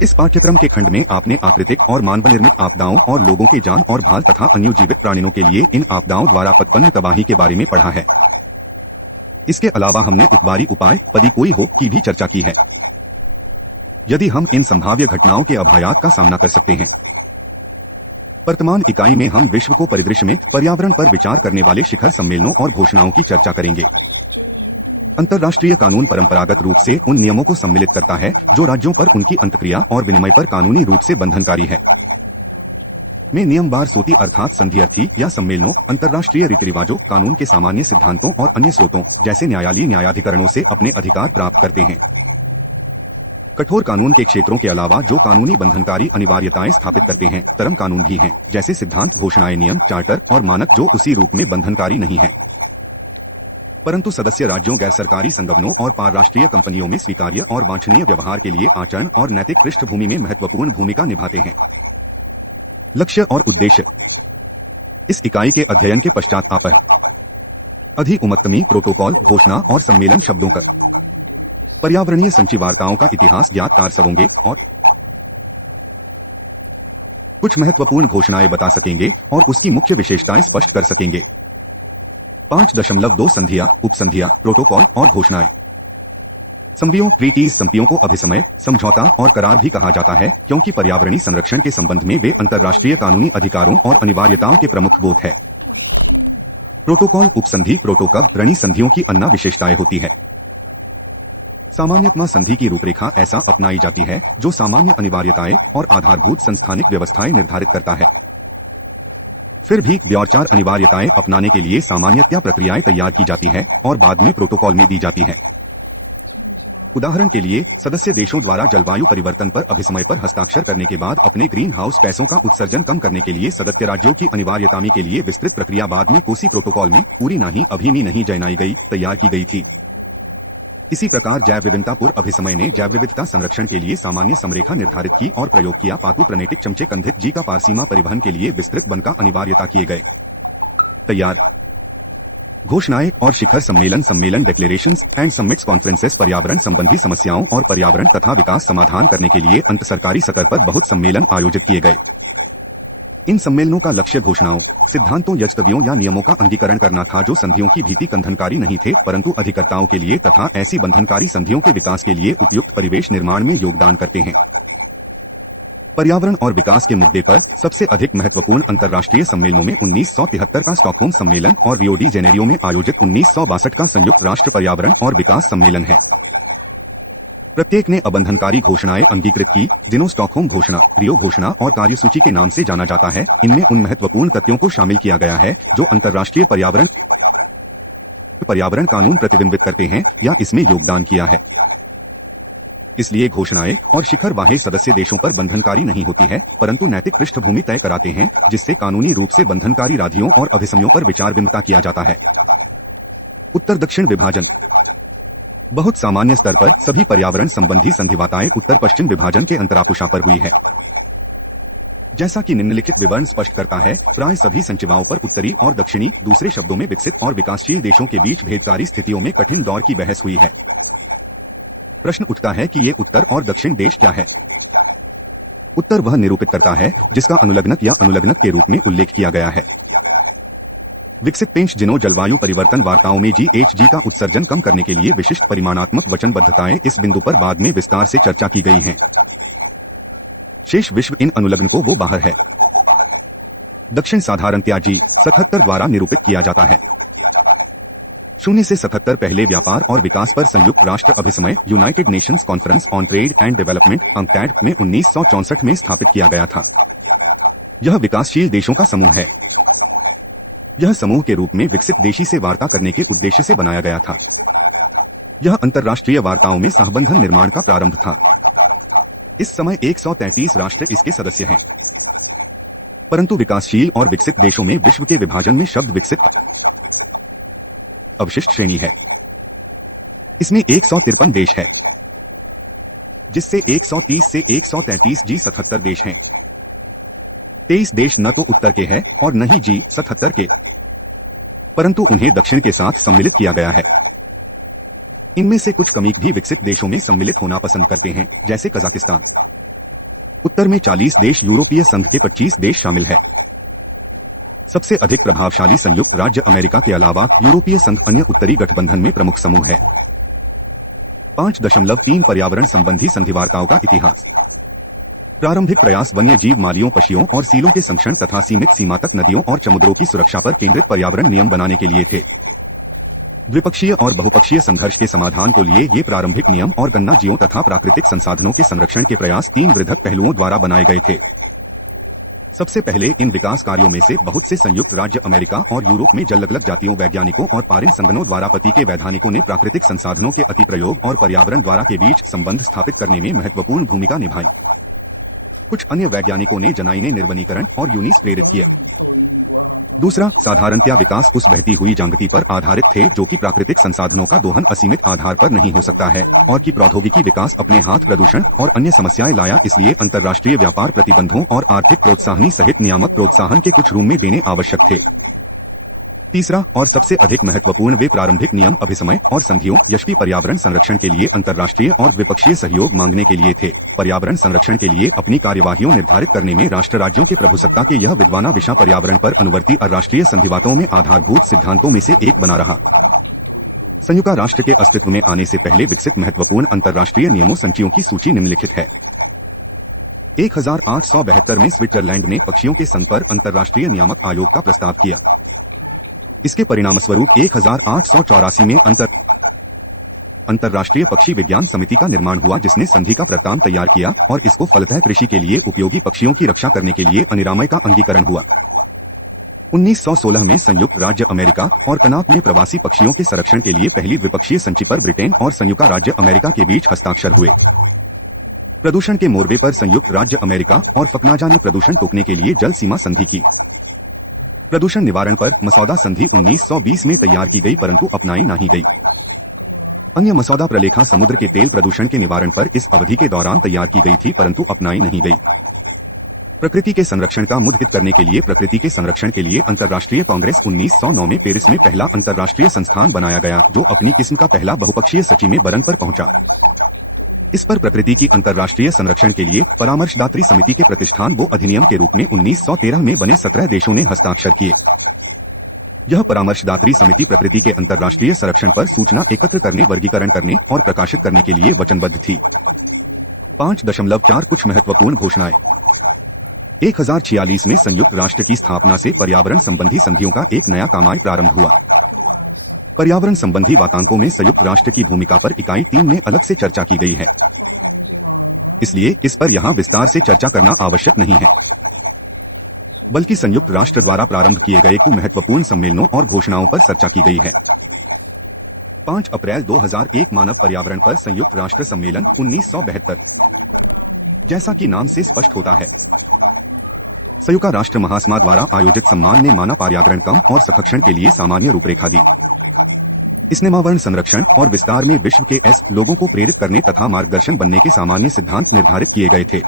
इस पाठ्यक्रम के खंड में आपने आकृतिक और मानव निर्मित आपदाओं और लोगों के जान और भाल तथा अन्य जीवित प्राणियों के लिए इन आपदाओं द्वारा उत्पन्न तबाही के बारे में पढ़ा है। इसके अलावा हमने उपबारी उपाय पदी कोई हो की भी चर्चा की है, यदि हम इन संभाव्य घटनाओं के अभायात का सामना कर सकते हैं। वर्तमान इकाई में हम विश्व को परिदृश्य में पर्यावरण पर विचार करने वाले शिखर सम्मेलनों और घोषणाओं की चर्चा करेंगे। अंतर्राष्ट्रीय कानून परंपरागत रूप से उन नियमों को सम्मिलित करता है जो राज्यों पर उनकी अंतक्रिया और विनिमय पर कानूनी रूप से बंधनकारी है। में नियमवार सोती अर्थात संधिअर्थी या सम्मेलनों, अंतर्राष्ट्रीय रीति रिवाजों, कानून के सामान्य सिद्धांतों और अन्य स्रोतों जैसे न्यायालयीय न्यायाधिकरणों से अपने अधिकार प्राप्त करते हैं। कठोर कानून के क्षेत्रों के अलावा जो कानूनी बंधनकारी अनिवार्यताएं स्थापित करते हैं, तरम कानून भी हैं, जैसे सिद्धांत, घोषणाएं, नियम, चार्टर और मानक जो उसी रूप में बंधनकारी नहीं है, परंतु सदस्य राज्यों, गैर सरकारी संगठनों और पारराष्ट्रीय कंपनियों में स्वीकार्य और वांछनीय व्यवहार के लिए आचरण और नैतिक पृष्ठभूमि में महत्वपूर्ण भूमिका निभाते हैं। लक्ष्य और उद्देश्य। इस इकाई के अध्ययन के पश्चात आप अधिउमत्तमी, प्रोटोकॉल, घोषणा और सम्मेलन शब्दों का पर्यावरणीय संचिवार्ताओं का इतिहास ज्ञात कर सकोगे और कुछ महत्वपूर्ण घोषणाएं बता सकेंगे और उसकी मुख्य विशेषताएं स्पष्ट कर सकेंगे। 5.2 संधियां, उपसंधियां, प्रोटोकॉल और घोषणाएं। संधियों, ट्रीटीज, संधियों को अभिसमय, समझौता और करार भी कहा जाता है क्योंकि पर्यावरणीय संरक्षण के संबंध में वे अंतर्राष्ट्रीय कानूनी अधिकारों और अनिवार्यताओं के प्रमुख बोध है। प्रोटोकॉल, उपसंधि, प्रोटोकॉल, ऋणी संधियों की अन्य विशेषताएं होती है। सामान्यतः संधि की रूपरेखा ऐसा अपनाई जाती है जो सामान्य अनिवार्यताएं और आधारभूत संस्थानिक व्यवस्थाएं निर्धारित करता है। फिर भी व्यावचार अनिवार्यताएं अपनाने के लिए सामान्यतः प्रक्रियाएं तैयार की जाती है और बाद में प्रोटोकॉल में दी जाती है। उदाहरण के लिए, सदस्य देशों द्वारा जलवायु परिवर्तन पर अभिसमय पर हस्ताक्षर करने के बाद अपने ग्रीन हाउस गैसों का उत्सर्जन कम करने के लिए सदस्य राज्यों की अनिवार्यता के लिए विस्तृत प्रक्रिया बाद में कोसी प्रोटोकॉल में पूरी नहीं अभी भी नहीं जनाई गई तैयार की गई थी। इसी प्रकार जैव विविधता पूर्व अभिसमय ने जैव विविधता संरक्षण के लिए सामान्य समरेखा निर्धारित की और प्रयोग किया। पातु प्रणेटिक चमचे कंधित जी का पारसीमा परिवहन के लिए विस्तृत वन का अनिवार्यता किए गए। तैयार घोषणाएं और शिखर सम्मेलन। सम्मेलन डिक्लेरेशंस एंड समिट्स कॉन्फ्रेंसेस पर्यावरण संबंधी समस्याओं और पर्यावरण तथा विकास समाधान करने के लिए अंतरसरकारी स्तर पर बहुत सम्मेलन आयोजित किए गए। इन सम्मेलनों का लक्ष्य घोषणाओं, सिद्धांतों, यज्ञविधियों या नियमों का अंगीकरण करना था जो संधियों की भीति बंधनकारी नहीं थे परंतु अधिकर्ताओं के लिए तथा ऐसी बंधनकारी संधियों के विकास के लिए उपयुक्त परिवेश निर्माण में योगदान करते हैं। पर्यावरण और विकास के मुद्दे पर सबसे अधिक महत्वपूर्ण अंतर्राष्ट्रीय सम्मेलनों में 1973 का स्टॉकहोम सम्मेलन और रियो डी जेनेरियो में आयोजित 1962 का संयुक्त राष्ट्र पर्यावरण और विकास सम्मेलन है। प्रत्येक ने अबंधनकारी घोषणाएं अंगीकृत की जिन्हों स्टॉकहोम घोषणा, रियो घोषणा और कार्यसूची के नाम से जाना जाता है। इनमें उन महत्वपूर्ण तथ्यों को शामिल किया गया है जो अंतर्राष्ट्रीय पर्यावरण कानून प्रतिबिंबित करते हैं या इसमें योगदान किया है। इसलिए घोषणाएं और शिखर वाहे सदस्य देशों पर बंधनकारी नहीं होती है परंतु नैतिक पृष्ठभूमि तय कराते हैं जिससे कानूनी रूप से बंधनकारी राधियों और अभिसमयों पर विचार विमर्श किया जाता है। उत्तर दक्षिण विभाजन। बहुत सामान्य स्तर पर सभी पर्यावरण संबंधी संधिवाताएं उत्तर पश्चिम विभाजन के अंतरापुषा पर हुई है। जैसा कि निम्नलिखित विवरण स्पष्ट करता है, प्राय सभी संचिवाओं पर उत्तरी और दक्षिणी, दूसरे शब्दों में विकसित और विकासशील देशों के बीच भेदकारी स्थितियों में कठिन दौर की बहस हुई है। प्रश्न उठता है कि ये उत्तर और दक्षिण देश क्या है। उत्तर वह निरूपित करता है जिसका अनुलग्नक या अनुलग्नक के रूप में उल्लेख किया गया है। विकसित देश जिन्हों जलवायु परिवर्तन वार्ताओं में GHG का उत्सर्जन कम करने के लिए विशिष्ट परिमाणात्मक वचनबद्धताएं इस बिंदु पर बाद में विस्तार से चर्चा की गई हैं। शेष विश्व इन अनुलग्न को वो बाहर है। दक्षिण साधारणतया G77 द्वारा निरूपित किया जाता है। 0 से 77 पहले व्यापार और विकास पर संयुक्त राष्ट्र अभिसमय united nations conference on trade and development UNCTAD में 1964 में स्थापित किया गया था। यह विकासशील देशों का समूह है। यह समूह के रूप में विकसित देशी से वार्ता करने के उद्देश्य से बनाया गया था। यह अंतर्राष्ट्रीय वार्ताओं में सहबंधन निर्माण का प्रारंभ था। इस समय 133 राष्ट्र इसके सदस्य हैं। परंतु विकासशील और विकसित देशों में विश्व के विभाजन में शब्द विकसित अवशिष्ट श्रेणी है। इसमें 153 देश है जिससे 130 से 133 G77 देश हैं। 23 देश न तो उत्तर के हैं और न ही G77 के, परंतु उन्हें दक्षिण के साथ सम्मिलित किया गया है। इनमें से कुछ कमी भी विकसित देशों में सम्मिलित होना पसंद करते हैं, जैसे कजाकिस्तान। उत्तर में 40 देश, यूरोपीय संघ के 25 देश शामिल है। सबसे अधिक प्रभावशाली संयुक्त राज्य अमेरिका के अलावा यूरोपीय संघ अन्य उत्तरी गठबंधन में प्रमुख समूह है। 5.3 पर्यावरण संबंधी संधिवार्ताओं का इतिहास। प्रारंभिक प्रयास वन्य जीव, मालियों, पक्षियों और सीलों के संरक्षण तथा सीमित सीमा तक नदियों और समुद्रों की सुरक्षा पर केंद्रित पर्यावरण नियम बनाने के लिए थे। द्विपक्षीय और बहुपक्षीय संघर्ष के समाधान को लिए ये प्रारंभिक नियम और गन्ना जीवों तथा प्राकृतिक संसाधनों के संरक्षण के प्रयास 3 वृहद पहलुओं द्वारा बनाए गए थे। सबसे पहले इन विकास कार्यों में से बहुत से संयुक्त राज्य अमेरिका और यूरोप में जललगत जातियों, वैज्ञानिकों और पारिन संगठनों द्वारा पति के वैधानिकों ने प्राकृतिक संसाधनों के अतिप्रयोग और पर्यावरण द्वारा के बीच संबंध स्थापित करने में महत्वपूर्ण भूमिका निभाई। कुछ अन्य वैज्ञानिकों ने जनाइने निर्वनीकरण और यूनिस प्रेरित किया। दूसरा, साधारणतया विकास उस बहती हुई जांगती पर आधारित थे जो कि प्राकृतिक संसाधनों का दोहन असीमित आधार पर नहीं हो सकता है और कि प्रौद्योगिकी विकास अपने हाथ प्रदूषण और अन्य समस्याएं लाया, इसलिए अंतर्राष्ट्रीय व्यापार प्रतिबंधों और आर्थिक प्रोत्साहनी सहित नियामक प्रोत्साहन के कुछ रूप में देने आवश्यक थे। तीसरा और सबसे अधिक महत्वपूर्ण, वे प्रारंभिक नियम अभिसमय और संधियों यशस्वी पर्यावरण संरक्षण के लिए अंतर्राष्ट्रीय और द्विपक्षीय सहयोग मांगने के लिए थे। पर्यावरण संरक्षण के लिए अपनी कार्यवाहियों निर्धारित करने में राष्ट्र राज्यों के प्रभुसत्ता के यह विद्वाना विषय पर्यावरण पर अनुवर्ती अंतर्राष्ट्रीय संधिवातों में आधारभूत सिद्धांतों में से एक बना रहा। संयुक्त राष्ट्र के अस्तित्व में आने से पहले विकसित महत्वपूर्ण अंतर्राष्ट्रीय नियमों संचियों की सूची निम्नलिखित है। 1872 में स्विट्जरलैंड ने पक्षियों के संघ पर अंतर्राष्ट्रीय नियामक आयोग का प्रस्ताव किया। इसके परिणामस्वरूप 1884 में अंतर्राष्ट्रीय पक्षी विज्ञान समिति का निर्माण हुआ, जिसने संधि का प्रस्ताव तैयार किया और इसको फलतः कृषि के लिए उपयोगी पक्षियों की रक्षा करने के लिए अनिरामय का अंगीकरण हुआ। 1916 में संयुक्त राज्य अमेरिका और कनाडा में प्रवासी पक्षियों के संरक्षण के लिए पहली द्विपक्षीय संधि पर ब्रिटेन और संयुक्त राज्य अमेरिका के बीच हस्ताक्षर हुए। प्रदूषण के मोर्बे पर संयुक्त राज्य अमेरिका और फकनाजा ने प्रदूषण रोकने के लिए जल सीमा संधि की। प्रदूषण निवारण पर मसौदा संधि 1920 में तैयार की गई परंतु अपनाई नहीं गई। अन्य मसौदा प्रलेखा समुद्र के तेल प्रदूषण के निवारण पर इस अवधि के दौरान तैयार की गई थी परंतु अपनाई नहीं गई। प्रकृति के संरक्षण का मुद्दित करने के लिए प्रकृति के संरक्षण के लिए अंतर्राष्ट्रीय कांग्रेस 1909 में पेरिस में पहला अंतर्राष्ट्रीय संस्थान बनाया गया, जो अपनी किस्म का पहला बहुपक्षीय सचिव में बरन पर पहुंचा। इस पर प्रकृति की अंतर्राष्ट्रीय संरक्षण के लिए परामर्शदात्री समिति के प्रतिष्ठान वो अधिनियम के रूप में 1913 में बने 17 देशों ने हस्ताक्षर किए। यह परामर्शदात्री समिति प्रकृति के अंतर्राष्ट्रीय संरक्षण पर सूचना एकत्र करने, वर्गीकरण करने और प्रकाशित करने के लिए वचनबद्ध थी। 5.4 कुछ महत्वपूर्ण घोषणाएं। 1046 में संयुक्त राष्ट्र की स्थापना से पर्यावरण संबंधी संधियों का एक नया कामाय प्रारंभ हुआ। पर्यावरण संबंधी वातांकों में संयुक्त राष्ट्र की भूमिका पर इकाई 3 में अलग से चर्चा की गई है, इसलिए इस पर यहां विस्तार से चर्चा करना आवश्यक नहीं है, बल्कि संयुक्त राष्ट्र द्वारा प्रारंभ किए गए कुछ महत्वपूर्ण सम्मेलनों और घोषणाओं पर चर्चा की गई है। 5 अप्रैल 2001 मानव पर्यावरण पर संयुक्त राष्ट्र सम्मेलन 1972। जैसा कि नाम से स्पष्ट होता है, संयुक्त राष्ट्र महासभा द्वारा आयोजित सम्मान ने मानव पर्यावरण कम और संरक्षण के लिए सामान्य रूपरेखा दी। इसने पर्यावरण संरक्षण और विस्तार में विश्व के लोगों को प्रेरित करने तथा मार्गदर्शन बनने के सामान्य सिद्धांत निर्धारित किए गए थे।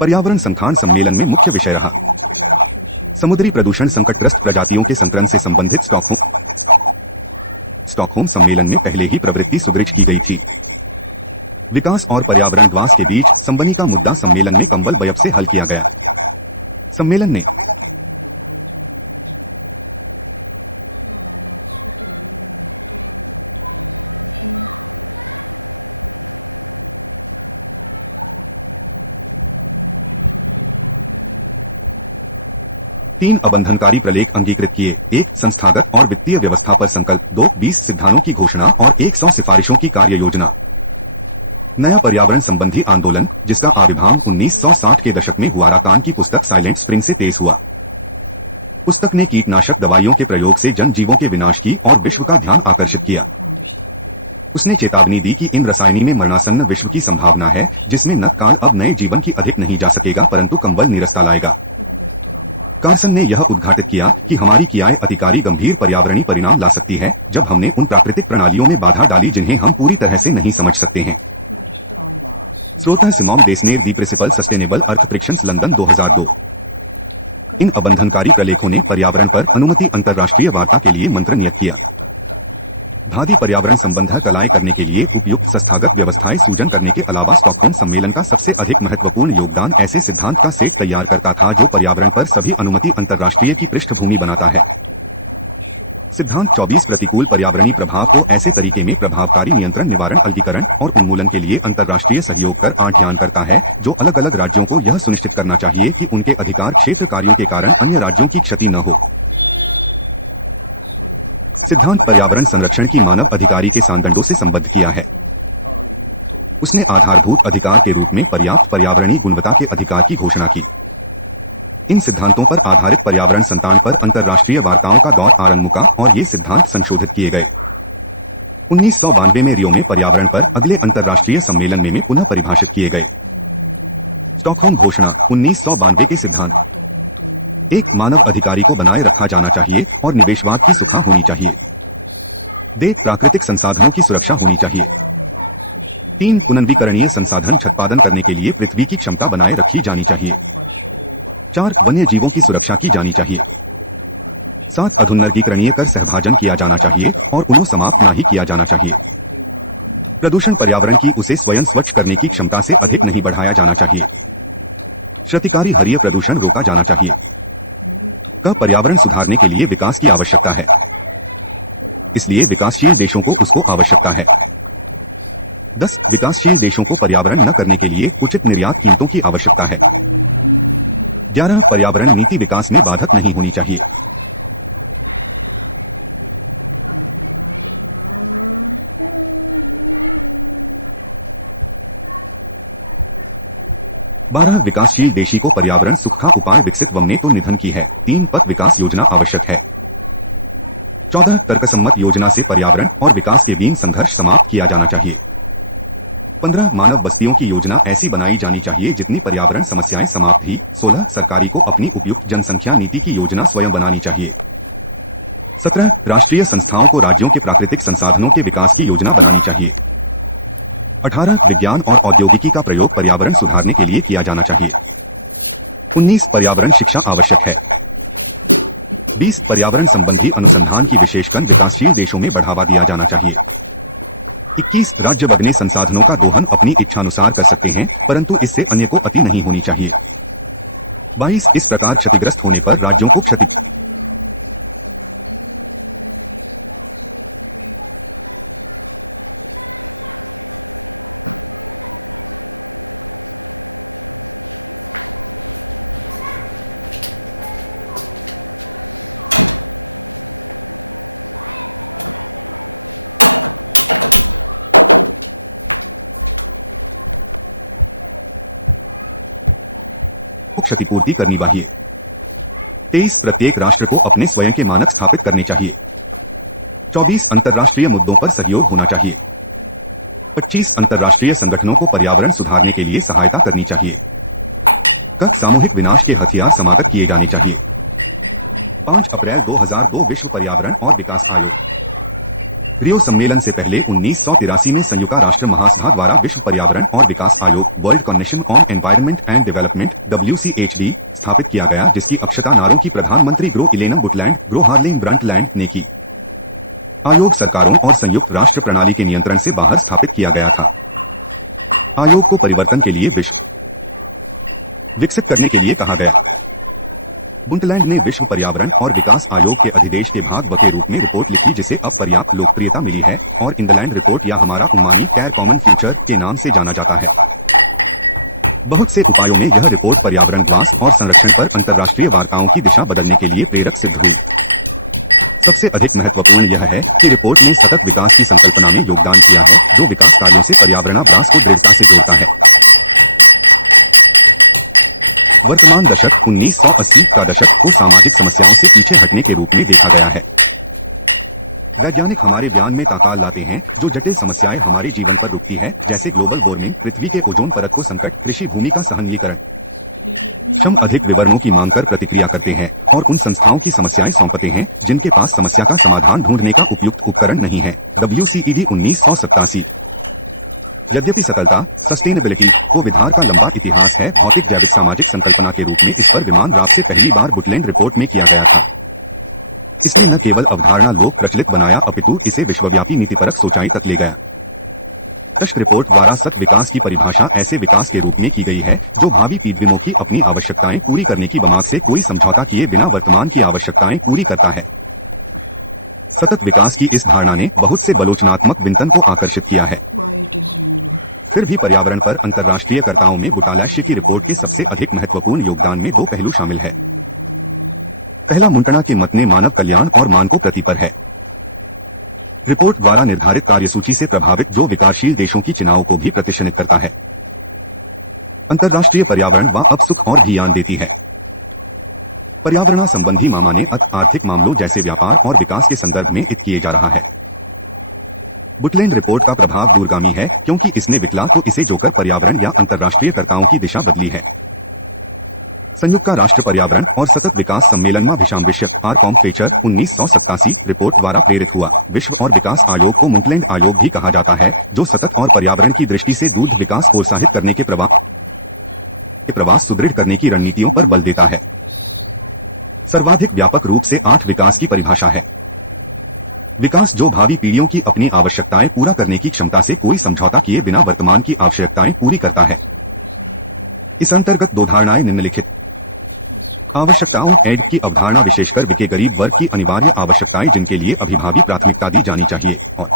पर्यावरण संस्थान सम्मेलन में मुख्य विषय रहा समुद्री प्रदूषण, संकटग्रस्त प्रजातियों के संकलन से संबंधित स्टॉकहोम सम्मेलन में पहले ही प्रवृत्ति सुदृढ़ की गई थी। विकास और पर्यावरण द्वास के बीच संबंधी का मुद्दा सम्मेलन में कंबल बयब से हल किया गया। सम्मेलन ने तीन अबंधनकारी प्रलेख अंगीकृत किए, 1 संस्थागत और वित्तीय व्यवस्था पर संकल्प, 2 20 सिद्धांतों की घोषणा और 100 सिफारिशों की कार्य योजना। नया पर्यावरण संबंधी आंदोलन, जिसका आविर्भाव 1960 के दशक में हुआ, राकान की पुस्तक साइलेंट स्प्रिंग से तेज हुआ। पुस्तक ने कीटनाशक दवाइयों के प्रयोग से जनजीवों के विनाश की और विश्व का ध्यान आकर्षित किया। उसने चेतावनी दी कि इन रसायनों में मरणासन्न विश्व की संभावना है, जिसमें न काल अब नए जीवन की अधिक नहीं जा सकेगा परंतु कंबल निरस्ता लाएगा। कार्सन ने यह उद्घाटित किया कि हमारी कियाएं अतिकारी गंभीर पर्यावरणीय परिणाम ला सकती है जब हमने उन प्राकृतिक प्रणालियों में बाधा डाली जिन्हें हम पूरी तरह से नहीं समझ सकते हैं। स्रोत सिमोन देसनेर, दी प्रिंसिपल सस्टेनेबल अर्थ फ्रिक्शंस, लंदन 2002। इन अबंधनकारी प्रलेखों ने पर्यावरण पर अनुमति अंतर्राष्ट्रीय वार्ता के लिए मंत्र नियत किया। भावी पर्यावरण संबंधी कलाएं करने के लिए उपयुक्त संस्थागत व्यवस्थाएं सूजन करने के अलावा स्टॉकहोम सम्मेलन का सबसे अधिक महत्वपूर्ण योगदान ऐसे सिद्धांत का सेट तैयार करता था जो पर्यावरण पर सभी अनुमति अंतर्राष्ट्रीय की पृष्ठभूमि बनाता है। सिद्धांत 24 प्रतिकूल पर्यावरणीय प्रभाव को ऐसे तरीके में प्रभावकारी नियंत्रण, निवारण, अलगीकरण और उन्मूलन के लिए अंतर्राष्ट्रीय सहयोग कर आह्वान करता है, जो अलग अलग राज्यों को यह सुनिश्चित करना चाहिए कि उनके अधिकार क्षेत्र कार्यों के कारण अन्य राज्यों की क्षति न हो। सिद्धांत पर्यावरण संरक्षण की मानव अधिकारी के मानदंडों से संबद्ध किया है। उसने आधारभूत अधिकार के रूप में पर्याप्त पर्यावरणीय गुणवत्ता के अधिकार की घोषणा की। इन सिद्धांतों पर आधारित पर्यावरण संतान पर अंतर्राष्ट्रीय वार्ताओं का दौर आरंभ हुआ और ये सिद्धांत संशोधित किए गए। 1992 में रियो में पर्यावरण पर अगले अंतर्राष्ट्रीय सम्मेलन में पुनः परिभाषित किए गए। स्टॉकहोम घोषणा 1992 के सिद्धांत: एक, मानव अधिकारी को बनाए रखा जाना चाहिए और निवेशवाद की सुखा होनी चाहिए। 2, प्राकृतिक संसाधनों की सुरक्षा होनी चाहिए। 3, पुनर्नवीकरणीय संसाधन उत्पादन करने के लिए पृथ्वी की क्षमता बनाए रखी जानी चाहिए। 4, वन्य जीवों की सुरक्षा की जानी चाहिए। 7, अधुनर्गीकरणीय कर सहभाजन किया जाना चाहिए और उन्हें समाप्त नहीं किया जाना चाहिए। प्रदूषण पर्यावरण की उसे स्वयं स्वच्छ करने की क्षमता से अधिक नहीं बढ़ाया जाना चाहिए। क्षतिकारी हरीय प्रदूषण रोका जाना चाहिए। का पर्यावरण सुधारने के लिए विकास की आवश्यकता है, इसलिए विकासशील देशों को उसको आवश्यकता है। 10, विकासशील देशों को पर्यावरण न करने के लिए उचित निर्यात कीमतों की आवश्यकता है। 11, पर्यावरण नीति विकास में बाधक नहीं होनी चाहिए। बारह, विकासशील देशी को पर्यावरण सुख का उपाय विकसित वमने तो निधन की है। 3, पथ विकास योजना आवश्यक है। 14, तर्कसम्मत योजना से पर्यावरण और विकास के बीच संघर्ष समाप्त किया जाना चाहिए। 15, मानव बस्तियों की योजना ऐसी बनाई जानी चाहिए जितनी पर्यावरण समस्याएं समाप्त ही। 16, सरकारी को अपनी उपयुक्त जनसंख्या नीति की योजना स्वयं बनानी चाहिए। 17, राष्ट्रीय संस्थाओं को राज्यों के प्राकृतिक संसाधनों के विकास की योजना बनानी चाहिए। 18, विज्ञान और औद्योगिकी का प्रयोग पर्यावरण सुधारने के लिए किया जाना चाहिए। 19, पर्यावरण शिक्षा आवश्यक है। 20, पर्यावरण संबंधी अनुसंधान की विशेषकर विकासशील देशों में बढ़ावा दिया जाना चाहिए। 21, राज्य बगने संसाधनों का दोहन अपनी इच्छानुसार कर सकते हैं, परंतु इससे अन्य को अति नहीं होनी चाहिए। 22, इस प्रकार क्षतिग्रस्त होने पर राज्यों को क्षति को क्षतिपूर्ति करनी चाहिए। 23, प्रत्येक राष्ट्र को अपने स्वयं के मानक स्थापित करने चाहिए। 24, अंतर्राष्ट्रीय मुद्दों पर सहयोग होना चाहिए। 25, अंतर्राष्ट्रीय संगठनों को पर्यावरण सुधारने के लिए सहायता करनी चाहिए। सामूहिक विनाश के हथियार समाप्त किए जाने चाहिए। 5 अप्रैल 2002 विश्व पर्यावरण और विकास आयोग। रियो सम्मेलन से पहले 1983 में संयुक्त राष्ट्र महासभा द्वारा विश्व पर्यावरण और विकास आयोग world convention on environment and development WCHD स्थापित किया गया, जिसकी अध्यक्षता नारो की प्रधानमंत्री ग्रो इलेनम बुटलैंड ग्रो हार्लेम ब्रंटलैंड ने की। आयोग सरकारों और संयुक्त राष्ट्र प्रणाली के नियंत्रण से बाहर स्थापित किया गया था। आयोग को परिवर्तन के लिए विश्व विकसित करने के लिए कहा गया। बुंटलैंड ने विश्व पर्यावरण और विकास आयोग के अधिदेश के भाग व के रूप में रिपोर्ट लिखी, जिसे अब पर्याप्त लोकप्रियता मिली है और इंदलैंड रिपोर्ट या हमारा उम्मानी कैर कॉमन फ्यूचर के नाम से जाना जाता है। बहुत से उपायों में यह रिपोर्ट पर्यावरण विकास और संरक्षण पर अंतर्राष्ट्रीय वार्ताओं की दिशा बदलने के लिए प्रेरक सिद्ध हुई। सबसे अधिक महत्वपूर्ण यह है कि रिपोर्ट ने सतत विकास की संकल्पना में योगदान किया है, जो विकास कार्यों से पर्यावरण विकास को दृढ़ता से जोड़ता है। वर्तमान दशक 1980 का दशक को सामाजिक समस्याओं से पीछे हटने के रूप में देखा गया है। वैज्ञानिक हमारे बयान में ताकाल लाते हैं जो जटिल समस्याएं हमारे जीवन पर रुकती है, जैसे ग्लोबल वार्मिंग, पृथ्वी के ओजोन परत को संकट, कृषि भूमि का सहनीकरण। हम अधिक विवरणों की मांग कर प्रतिक्रिया करते हैं और उन संस्थाओं की समस्याएं सौंपते हैं जिनके पास समस्या का समाधान ढूंढने का उपयुक्त उपकरण नहीं है। WCED 1987। यद्यपि सतलता सस्टेनेबिलिटी को विधार का लंबा इतिहास है, भौतिक जैविक सामाजिक संकल्पना के रूप में इस पर विमान रात से पहली बार बुटलैंड रिपोर्ट में किया गया था। इसने न केवल अवधारणा लोक प्रचलित बनाया अपितु इसे विश्वव्यापी नीतिपरक सोचाई तक ले गया। कष्ट रिपोर्ट द्वारा सत विकास की परिभाषा ऐसे विकास के रूप में की गई है जो भावी पीढ़ियों की अपनी आवश्यकताएं पूरी करने की बमाक से कोई समझौता किए बिना वर्तमान की आवश्यकताएं पूरी करता है। सतत विकास की इस धारणा ने बहुत से बलोचनात्मक विंतन को आकर्षित किया है। फिर भी पर्यावरण पर अंतर्राष्ट्रीय कर्ताओं में बुटालैश की रिपोर्ट के सबसे अधिक महत्वपूर्ण योगदान में दो पहलू शामिल है। पहला, मुंटना के मत ने मानव कल्याण और मान को प्रति पर है। रिपोर्ट द्वारा निर्धारित कार्यसूची से प्रभावित जो विकासशील देशों की चिनाओं को भी प्रतिशनित करता है। अंतर्राष्ट्रीय पर्यावरण व अब सुख और भी यान देती है। पर्यावरण संबंधी मामले आर्थिक मामलों जैसे व्यापार और विकास के संदर्भ में किए जा रहा है। बुटलैंड रिपोर्ट का प्रभाव दूरगामी है क्योंकि इसने विकला तो इसे जोकर पर्यावरण या अंतर्राष्ट्रीय कर्ताओं की दिशा बदली है। संयुक्त राष्ट्र पर्यावरण और सतत विकास सम्मेलन में विषम विषय आरकॉम फेचर 1987 रिपोर्ट द्वारा प्रेरित हुआ। विश्व और विकास आयोग को मुंटलैंड आयोग भी कहा जाता है, जो सतत और पर्यावरण की दृष्टि से दूध विकास प्रोत्साहित करने के प्रवास सुदृढ़ करने की रणनीतियों पर बल देता है। सर्वाधिक व्यापक रूप से 8 विकास की परिभाषा है। विकास जो भावी पीढ़ियों की अपनी आवश्यकताएं पूरा करने की क्षमता से कोई समझौता किए बिना वर्तमान की आवश्यकताएं पूरी करता है। इस अंतर्गत दो धारणाएं निम्नलिखित आवश्यकताओं एड की अवधारणा विशेषकर विके गरीब वर्ग की अनिवार्य आवश्यकताएं जिनके लिए अभिभावी प्राथमिकता दी जानी चाहिए, और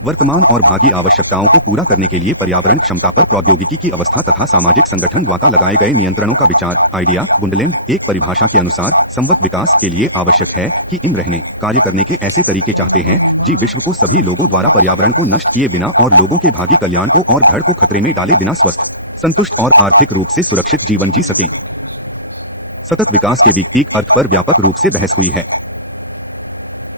वर्तमान और भावी आवश्यकताओं को पूरा करने के लिए पर्यावरण क्षमता पर प्रौद्योगिकी की अवस्था तथा सामाजिक संगठन द्वारा लगाए गए नियंत्रणों का विचार। आइडिया बुंडलैंड एक परिभाषा के अनुसार संवत विकास के लिए आवश्यक है कि इन रहने कार्य करने के ऐसे तरीके चाहते हैं जी विश्व को सभी लोगों द्वारा पर्यावरण को नष्ट किए बिना और लोगों के भावी कल्याण को और घर को खतरे में डाले बिना स्वस्थ, संतुष्ट और आर्थिक रूप से सुरक्षित जीवन जी सकें। सतत विकास के वैयक्तिक अर्थ पर व्यापक रूप से बहस हुई है।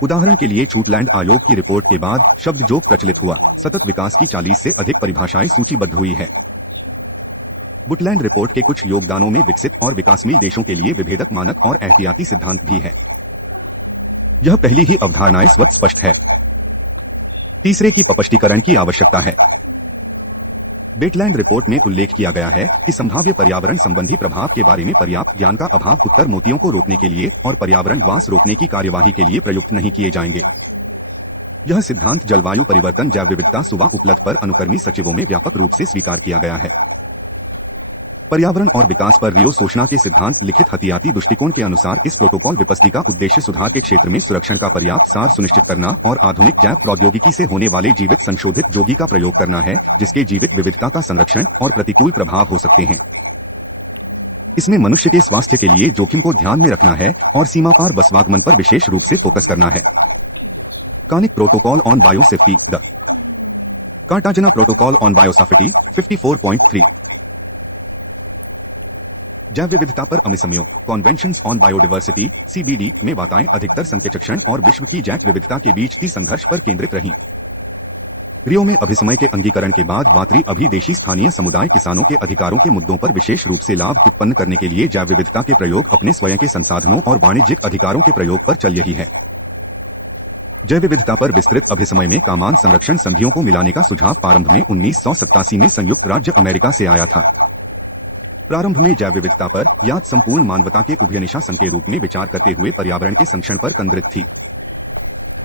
उदाहरण के लिए छूटलैंड आयोग की रिपोर्ट के बाद शब्द जो प्रचलित हुआ, सतत विकास की 40 से अधिक परिभाषाएं सूचीबद्ध हुई है। बुटलैंड रिपोर्ट के कुछ योगदानों में विकसित और विकासशील देशों के लिए विभेदक मानक और एहतियाती सिद्धांत भी है। यह पहली ही अवधारणाएं स्वतः स्पष्ट है। तीसरे की स्पष्टीकरण की आवश्यकता है। बेटलैंड रिपोर्ट में उल्लेख किया गया है कि संभाव्य पर्यावरण संबंधी प्रभाव के बारे में पर्याप्त ज्ञान का अभाव उत्तर मोतियों को रोकने के लिए और पर्यावरण ह्रास रोकने की कार्यवाही के लिए प्रयुक्त नहीं किए जाएंगे। यह सिद्धांत जलवायु परिवर्तन जैव विविधता सुवा उपलब्ध पर अनुकर्मी सचिवों में व्यापक रूप से स्वीकार किया गया है। पर्यावरण और विकास पर रियो सोशना के सिद्धांत लिखित हथियाती दृष्टिकोण के अनुसार इस प्रोटोकॉल विपस्ती का उद्देश्य सुधार के क्षेत्र में सुरक्षण का पर्याप्त सार सुनिश्चित करना और आधुनिक जैव प्रौद्योगिकी से होने वाले जीवित संशोधित जोगी का प्रयोग करना है जिसके जीवित विविधता का संरक्षण और प्रतिकूल प्रभाव हो सकते हैं। इसमें मनुष्य के स्वास्थ्य के लिए जोखिम को ध्यान में रखना है और सीमा पार बसवागमन पर विशेष रूप से फोकस करना है। कानिक protocol on biosafety the Cartagena protocol on biosafety 54.3 जैव विविधता पर अमिसमयों कॉन्वेंशंस ऑन बायोडाइवर्सिटी CBD में वार्ताएं अधिकतर संकेचक्षण और विश्व की जैव विविधता के बीच थी संघर्ष पर केंद्रित रहीं। रियो में अभिसमय के अंगीकरण के बाद वात्री अभी देशी स्थानीय समुदाय किसानों के अधिकारों के मुद्दों पर विशेष रूप से लाभ उत्पन्न करने के लिए जैव विविधता के प्रयोग अपने स्वयं के संसाधनों और वाणिज्यिक अधिकारों के प्रयोग पर चल रही है। जैव विविधता पर विस्तृत अभिसमय में कामान संरक्षण संधियों को मिलाने का सुझाव प्रारंभ में 1987 में संयुक्त राज्य अमेरिका से आया था। प्रारंभ में जैव विविधता पर याद संपूर्ण मानवता के उभयनिशासन के रूप में विचार करते हुए पर्यावरण के संरक्षण पर केंद्रित थी,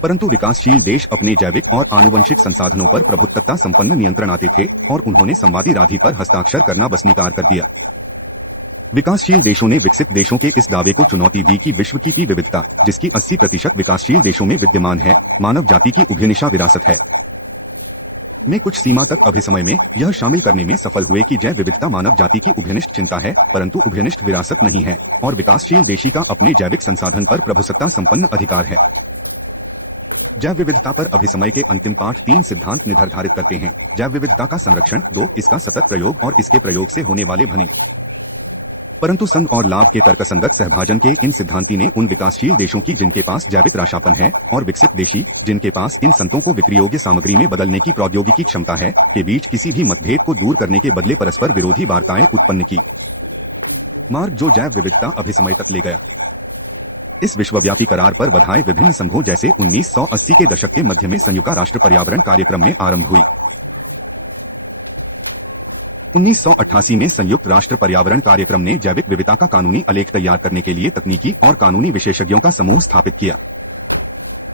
परंतु विकासशील देश अपने जैविक और आनुवंशिक संसाधनों पर प्रभुत्वता संपन्न नियंत्रण आते थे और उन्होंने संवादी राधि पर हस्ताक्षर करना बस निकार कर दिया। विकासशील देशों ने विकसित देशों के इस दावे को चुनौती दी कि विश्व की विविधता, जिसकी 80% विकासशील देशों में विद्यमान है, मानव जाति की उभयनिशा विरासत है। में कुछ सीमा तक अभिसमय में यह शामिल करने में सफल हुए कि जैव विविधता मानव जाति की उभयनिष्ठ चिंता है, परंतु उभयनिष्ठ विरासत नहीं है, और विकासशील देशी का अपने जैविक संसाधन पर प्रभुसत्ता संपन्न अधिकार है। जैव विविधता पर अभिसमय के अंतिम पाठ 3 सिद्धांत निर्धारित करते हैं। जैव विविधता का संरक्षण, 2 इसका सतत प्रयोग और इसके प्रयोग से होने वाले भले परंतु संग और लाभ के तर्कसंगत सहभाजन के इन सिद्धांती ने उन विकासशील देशों की जिनके पास जैविक राशापन है और विकसित देशी जिनके पास इन संतों को विक्रयोग्य सामग्री में बदलने की प्रौद्योगिकी क्षमता है के बीच किसी भी मतभेद को दूर करने के बदले परस्पर विरोधी वार्ताएं उत्पन्न की, मार्ग जो जैव विविधता अभिसमय तक ले गया। इस विश्वव्यापी करार पर बधाई विभिन्न संघों जैसे 1980 के दशक के मध्य में संयुक्त राष्ट्र पर्यावरण कार्यक्रम में आरंभ हुई। 1988 में संयुक्त राष्ट्र पर्यावरण कार्यक्रम ने जैविक विविधता का कानूनी आलेख तैयार करने के लिए तकनीकी और कानूनी विशेषज्ञों का समूह स्थापित किया।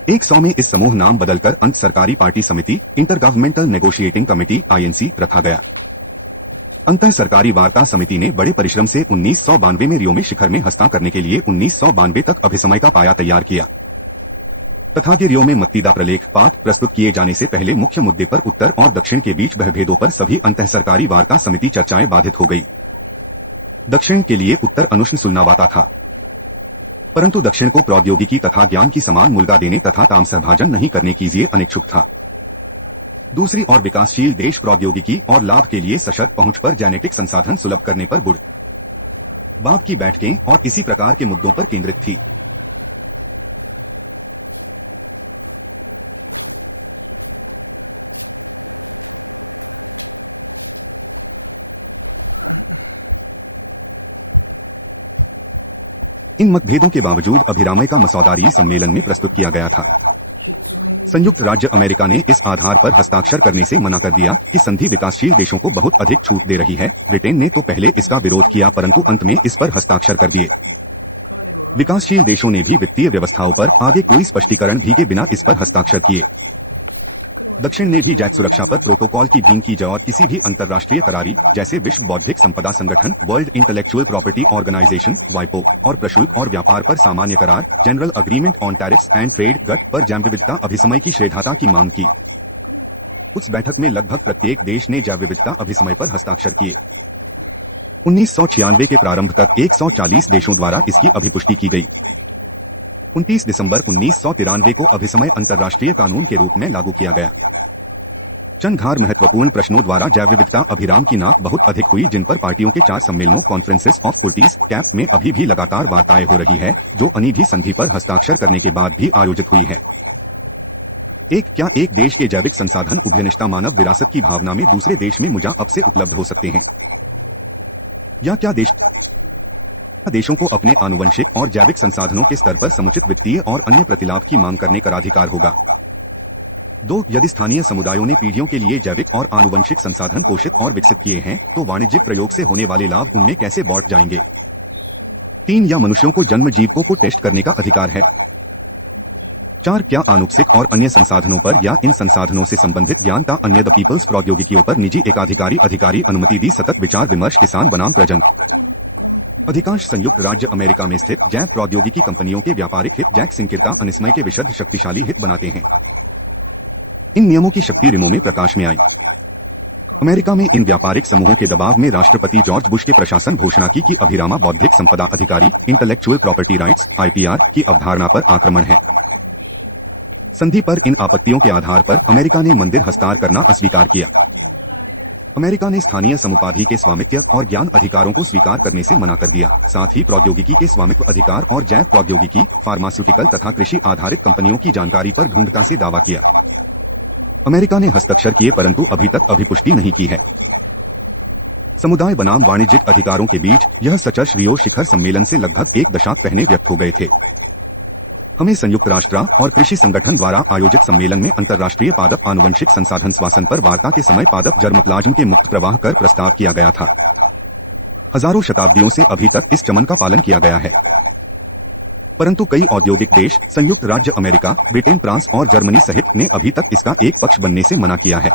100 में इस समूह नाम बदलकर अंत सरकारी पार्टी समिति inter governmental negotiating committee INC रखा गया। अंतः सरकारी वार्ता समिति ने बड़े परिश्रम से 1992 में रियो में शिखर में हस्ताक्षर करने के लिए 1992 तक अभिसमय का पाया तैयार किया तथा कि रियो में मत्तीदा प्रलेख पाठ प्रस्तुत किए जाने से पहले मुख्य मुद्दे पर उत्तर और दक्षिण के बीच भयभेदों पर सभी अंतः सरकारी वार्ता समिति चर्चाएं बाधित हो गई। दक्षिण के लिए उत्तर अनुष्ण सुलनावाता था, परंतु दक्षिण को प्रौद्योगिकी तथा ज्ञान की समान मुल्गा देने तथा तामसहभाजन नहीं करने कीजिए अनिच्छुक था। दूसरी ओर विकासशील देश प्रौद्योगिकी और लाभ के लिए सशर्त पहुंच पर जेनेटिक संसाधन सुलभ करने पर बुढ़ बाप की बैठकें और इसी प्रकार के मुद्दों पर केंद्रित थी। इन मतभेदों के बावजूद अभिरामय का मसौदा सम्मेलन में प्रस्तुत किया गया था। संयुक्त राज्य अमेरिका ने इस आधार पर हस्ताक्षर करने से मना कर दिया कि संधि विकासशील देशों को बहुत अधिक छूट दे रही है। ब्रिटेन ने तो पहले इसका विरोध किया, परंतु अंत में इस पर हस्ताक्षर कर दिए। विकासशील देशों ने भी वित्तीय व्यवस्थाओं पर आगे कोई स्पष्टीकरण भी के बिना इस पर हस्ताक्षर किए। दक्षिण ने भी जैव सुरक्षा पर प्रोटोकॉल की भीम की और किसी भी अंतर्राष्ट्रीय करारी जैसे विश्व बौद्धिक संपदा संगठन, वर्ल्ड इंटेलेक्चुअल प्रॉपर्टी ऑर्गेनाइजेशन वाइपो और प्रशुल्क और व्यापार पर सामान्य करार, general agreement on tariffs and trade GATT पर जैव विविधता अभिसमय की श्रेधाता की मांग की। उस बैठक में लगभग प्रत्येक देश ने जैव विविधता अभिसमय पर हस्ताक्षर किए। 1996 के प्रारंभ तक 140 देशों द्वारा इसकी अभिपुष्टि की गई। 29 दिसंबर 1993 को अभिसमय अंतर्राष्ट्रीय कानून के रूप में लागू किया गया। चंद घार महत्वपूर्ण प्रश्नों द्वारा जैव विविधता अभिराम की नाक बहुत अधिक हुई, जिन पर पार्टियों के 4 सम्मेलनों कॉन्फ्रेंसेस ऑफ पार्टीज कैप में अभी भी लगातार वार्ताएं हो रही है, जो अनिभी संधि पर हस्ताक्षर करने के बाद भी आयोजित हुई है। क्या एक देश के जैविक संसाधन उभयनिष्ठता मानव विरासत की भावना में दूसरे देश में मुजाब से उपलब्ध हो सकते हैं, या क्या देशों को अपने आनुवंशिक और जैविक संसाधनों के स्तर पर समुचित वित्तीय और अन्य प्रतिलाभ की मांग करने का अधिकार होगा। 2 यदि स्थानीय समुदायों ने पीढ़ियों के लिए जैविक और आनुवंशिक संसाधन पोषित और विकसित किए हैं, तो वाणिज्यिक प्रयोग से होने वाले लाभ उनमें कैसे बांट जाएंगे। 3 या मनुष्यों को जन्म जीवकों को टेस्ट करने का अधिकार है। 4 क्या आनुवंशिक और अन्य संसाधनों पर या इन संसाधनों से संबंधित ज्ञान का अन्य द पीपल्स प्रौद्योगिकियों पर निजी एकाधिकारी अनुमति दी। सतत विचार विमर्श किसान बनाम प्रजन। अधिकांश संयुक्त राज्य अमेरिका में स्थित जैव प्रौद्योगिकी कंपनियों के व्यापारिक हित जैक सिंकिरता अनिस्मय के विशुद्ध शक्तिशाली हित बनाते हैं। इन नियमों की शक्ति रिमो में प्रकाश में आई। अमेरिका में इन व्यापारिक समूहों के दबाव में राष्ट्रपति जॉर्ज बुश के प्रशासन घोषणा की कि अभिरामा बौद्धिक संपदा अधिकारी इंटेलेक्चुअल प्रॉपर्टी राइट्स IPR की अवधारणा पर आक्रमण है। संधि पर इन आपत्तियों के आधार पर अमेरिका ने मंदिर हस्ताक्षर करना अस्वीकार किया। अमेरिका ने स्थानीय समुपाधि के स्वामित्व और ज्ञान अधिकारों को स्वीकार करने से मना कर दिया। साथ ही प्रौद्योगिकी के स्वामित्व अधिकार और जैव प्रौद्योगिकी, फार्मास्यूटिकल तथा कृषि आधारित कंपनियों की जानकारी पर ढूंढता से दावा किया। अमेरिका ने हस्ताक्षर किए, परंतु अभी तक अभिपुष्टि नहीं की है। समुदाय बनाम वाणिज्यिक अधिकारों के बीच यह सचर्ष रियो शिखर सम्मेलन से लगभग 1 दशक पहले व्यक्त हो गए थे। हमें संयुक्त राष्ट्र और कृषि संगठन द्वारा आयोजित सम्मेलन में अंतर्राष्ट्रीय पादप आनुवंशिक संसाधन श्वासन पर वार्ता के समय पादप जर्मप्लाज्म के मुक्त प्रवाह कर प्रस्ताव किया गया था। हजारों शताब्दियों से अभी तक इस चमन का पालन किया गया है, परंतु कई औद्योगिक देश संयुक्त राज्य अमेरिका, ब्रिटेन, फ्रांस और जर्मनी सहित ने अभी तक इसका एक पक्ष बनने से मना किया है।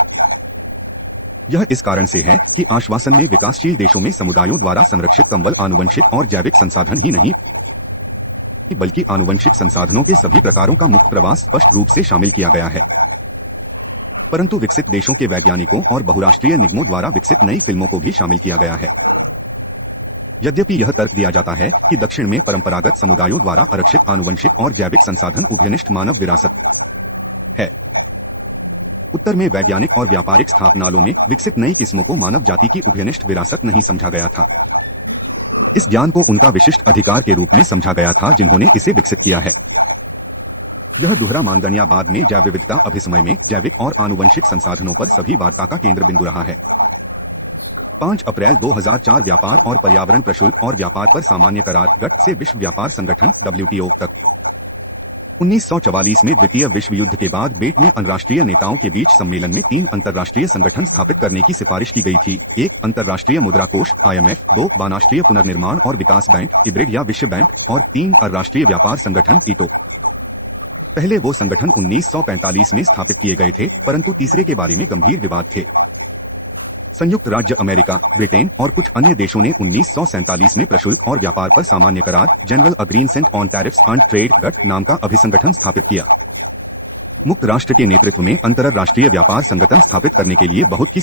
यह इस कारण से है कि आश्वासन में विकासशील देशों में समुदायों द्वारा संरक्षित केवल आनुवंशिक और जैविक संसाधन ही नहीं, बल्कि आनुवंशिक संसाधनों के सभी प्रकारों का मुक्त प्रवाह स्पष्ट रूप से शामिल किया गया है। परंतु विकसित देशों के वैज्ञानिकों और बहुराष्ट्रीय निगमों द्वारा विकसित नई फिल्मों को भी शामिल किया गया है। यद्यपि यह तर्क दिया जाता है कि दक्षिण में परंपरागत समुदायों द्वारा आरक्षित आनुवंशिक और जैविक संसाधन उभयनिष्ठ मानव विरासत है, उत्तर में वैज्ञानिक और व्यापारिक स्थापनाओं में विकसित नई किस्मों को मानव जाति की उभयनिष्ठ विरासत नहीं समझा गया था। इस ज्ञान को उनका विशिष्ट अधिकार के रूप में समझा गया था जिन्होंने इसे विकसित किया है। यह दोहरा मानदंड बाद में जैव विविधता अभिसमय में जैविक और आनुवंशिक संसाधनों पर सभी वार्ता का केंद्र बिंदु रहा है। 5 अप्रैल 2004 व्यापार और पर्यावरण प्रशुल्क और व्यापार पर सामान्य करार गट से विश्व व्यापार संगठन WTO तक 1944 में द्वितीय विश्व युद्ध के बाद बेट में अंतर्राष्ट्रीय नेताओं के बीच सम्मेलन में 3 अंतर्राष्ट्रीय संगठन स्थापित करने की सिफारिश की गई थी। 1 अंतर्राष्ट्रीय मुद्रा कोष IMF, 2 बहुराष्ट्रीय पुनर्निर्माण और विकास बैंक IBRD या विश्व बैंक और 3 अंतर्राष्ट्रीय व्यापार संगठन ITO। पहले वो संगठन 1945 में स्थापित किए गए थे, परंतु तीसरे के बारे में गंभीर विवाद थे। संयुक्त राज्य अमेरिका, ब्रिटेन और कुछ अन्य देशों ने 1947 में प्रशुल्क और व्यापार पर सामान्य करार general agreement on tariffs and trade GATT नाम का अभिसंगठन स्थापित किया। मुक्त राष्ट्र के नेतृत्व में अंतरराष्ट्रीय व्यापार संगठन स्थापित करने के लिए बहुत की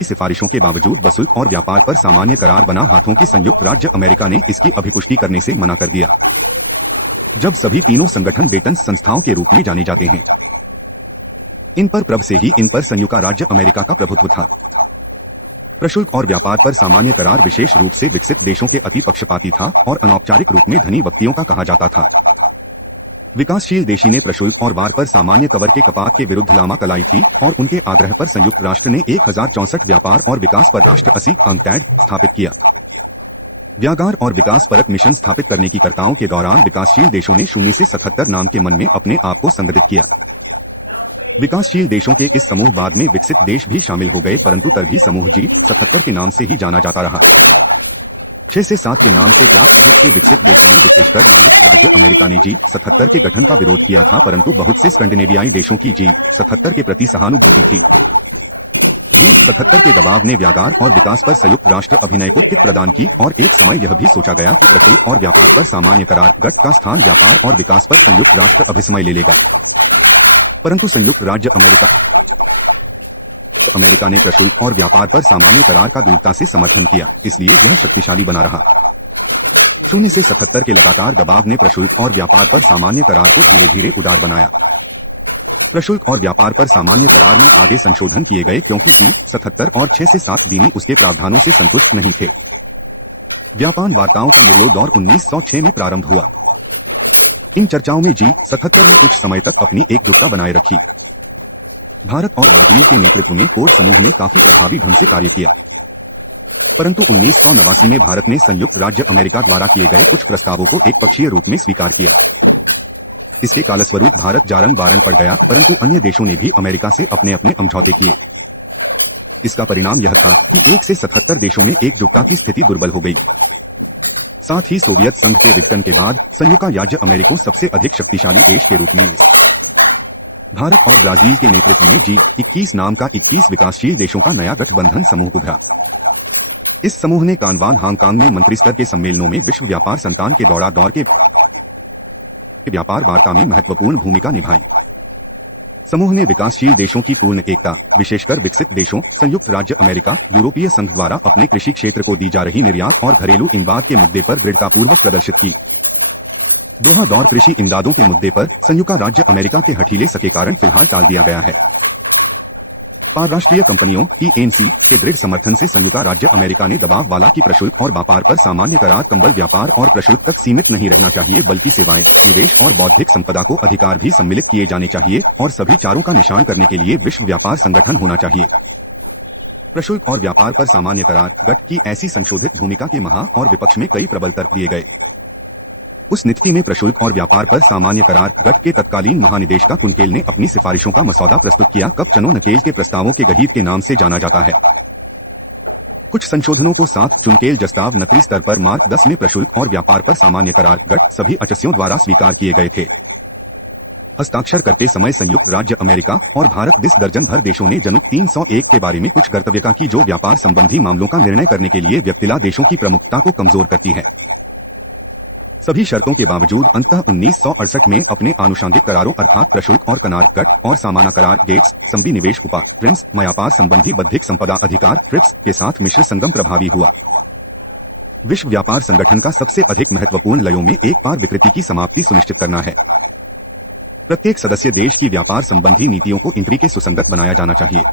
सिफारिशों के बावजूद बशुल्क और व्यापार पर सामान्य करार बना हाथों की संयुक्त राज्य अमेरिका ने इसकी अभिपुष्टि करने से मना कर दिया। जब सभी तीनों संगठन वेतन संस्थाओं के रूप में जाने जाते हैं, इन पर प्रभ से ही इन पर संयुक्त राज्य अमेरिका का प्रभुत्व था। प्रशुल्क और व्यापार पर सामान्य करार विशेष रूप से विकसित देशों के अति पक्षपाती था और अनौपचारिक रूप में धनी व्यक्तियों का कहा जाता था। विकासशील देशी ने प्रशुल्क और वार पर सामान्य कवर के कपात के विरुद्ध लामा कलाई थी और उनके आग्रह पर संयुक्त राष्ट्र ने 1064 व्यापार और विकास पर राष्ट्र 80 अंकटैड स्थापित किया। व्यापार और विकास परक मिशन स्थापित करने की कर्ताओं के दौरान विकासशील देशों ने 0 से 77 नाम के मन में अपने आप को संगठित किया। विकासशील देशों के इस समूह बाद में विकसित देश भी शामिल हो गए, परंतु तब भी समूह G77 के नाम से ही जाना जाता रहा। 6 से 7 के नाम से ज्ञात बहुत से विकसित देशों में विशेषकर संयुक्त राज्य अमेरिका ने G77 के गठन का विरोध किया था, परंतु बहुत से स्कैंडिनेवियाई देशों की G77 के प्रति सहानुभूति थी। G77 के दबाव ने व्यापार और विकास पर संयुक्त राष्ट्र अभिनय को कित प्रदान की और एक समय यह भी सोचा गया कि प्रशुल्क और व्यापार पर सामान्य करार गट का स्थान व्यापार और विकास पर संयुक्त राष्ट्र अभिसमय ले लेगा, परंतु संयुक्त राज्य अमेरिका ने प्रशुल्क और व्यापार पर सामान्य करार का दृढ़ता से समर्थन किया, इसलिए यह शक्तिशाली बना रहा। 0 से 77 के लगातार दबाव ने प्रशुल्क और व्यापार पर सामान्य करार को धीरे धीरे उदार बनाया। प्रशुल्क और व्यापार पर सामान्य करार में आगे संशोधन किए गए क्योंकि G77 और 6 से 7 दीनी उसके प्रावधानों से संतुष्ट नहीं थे। व्यापार वार्ताओं का मुड़लो दौर 1906 में प्रारंभ हुआ। इन चर्चाओं में G77 ने कुछ समय तक अपनी एकजुटता बनाए रखी। भारत और ब्राजील के नेतृत्व में कोर समूह ने काफी प्रभावी ढंग से कार्य किया, परंतु 1989 में भारत ने संयुक्त राज्य अमेरिका द्वारा किए गए कुछ प्रस्तावों को एक पक्षीय रूप में स्वीकार किया। इसके कालस्वरूप भारत जारंग बारंग पड़ गया, परंतु अन्य देशों ने भी अमेरिका से अपने अपने समझौते किए। इसका परिणाम यह था कि 1 से 77 देशों में एकजुटता की स्थिति दुर्बल हो गई। साथ ही सोवियत संघ के विघटन के बाद संयुक्त राज्य अमेरिका सबसे अधिक शक्तिशाली देश के रूप में भारत और ब्राजील के नेतृत्व में G21 नाम का 21 विकासशील देशों का नया गठबंधन समूह उभरा। इस समूह ने कानवान हांगकांग में मंत्रिस्तर के सम्मेलनों में विश्व व्यापार संतान के दौर के व्यापार वार्ता में महत्वपूर्ण भूमिका निभाई। समूह ने विकासशील देशों की पूर्ण एकता, विशेषकर विकसित देशों, संयुक्त राज्य अमेरिका, यूरोपीय संघ द्वारा अपने कृषि क्षेत्र को दी जा रही निर्यात और घरेलू इमदाद के मुद्दे पर दृढ़तापूर्वक प्रदर्शित की। दोहा दौर कृषि इमदादों के मुद्दे पर संयुक्त राज्य अमेरिका के हठीले सके कारण फिलहाल टाल दिया गया है। पारराष्ट्रीय कंपनियों ENC के दृढ़ समर्थन से संयुक्त राज्य अमेरिका ने दबाव वाला कि प्रशुल्क और व्यापार पर सामान्य करार केवल व्यापार और प्रशुल्क तक सीमित नहीं रहना चाहिए, बल्कि सेवाएं, निवेश और बौद्धिक संपदा को अधिकार भी सम्मिलित किए जाने चाहिए और सभी चारों का निशान करने के लिए विश्व व्यापार संगठन होना चाहिए। प्रशुल्क और व्यापार पर सामान्य करार गट की ऐसी संशोधित भूमिका के महा और विपक्ष में कई प्रबल तर्क दिए गए। उस स्थिति में प्रशुल्क और व्यापार पर सामान्य करार गट के तत्कालीन महानिदेशक कुनकेल ने अपनी सिफारिशों का मसौदा प्रस्तुत किया। कब चनो नकेल के प्रस्तावों के गहीर के नाम से जाना जाता है। कुछ संशोधनों को साथ चुनकेल प्रस्ताव नकली स्तर पर मार्क 10 में प्रशुल्क और व्यापार पर सामान्य करार गट सभी सदस्यों द्वारा स्वीकार किए गए थे। हस्ताक्षर करते समय संयुक्त राज्य अमेरिका और भारत 10 दर्जन भर देशों ने जनुक 301 के बारे में कुछ कर्तव्यता की जो व्यापार संबंधी मामलों का निर्णय करने के लिए व्यक्तिगत देशों की प्रमुखता को कमजोर करती है। सभी शर्तों के बावजूद अंततः 1968 में अपने आनुषंगिक करारों अर्थात प्रशुल्क और करार गट और सामान्य करार गेट्स संधि निवेश उपा ट्रिम्स व्यापार संबंधी बौद्धिक संपदा अधिकार ट्रिप्स के साथ मिश्र संगम प्रभावी हुआ। विश्व व्यापार संगठन का सबसे अधिक महत्वपूर्ण लयों में एक पार विकृति की समाप्ति सुनिश्चित करना है। प्रत्येक सदस्य देश की व्यापार संबंधी नीतियों को इंद्री के सुसंगत बनाया जाना चाहिए।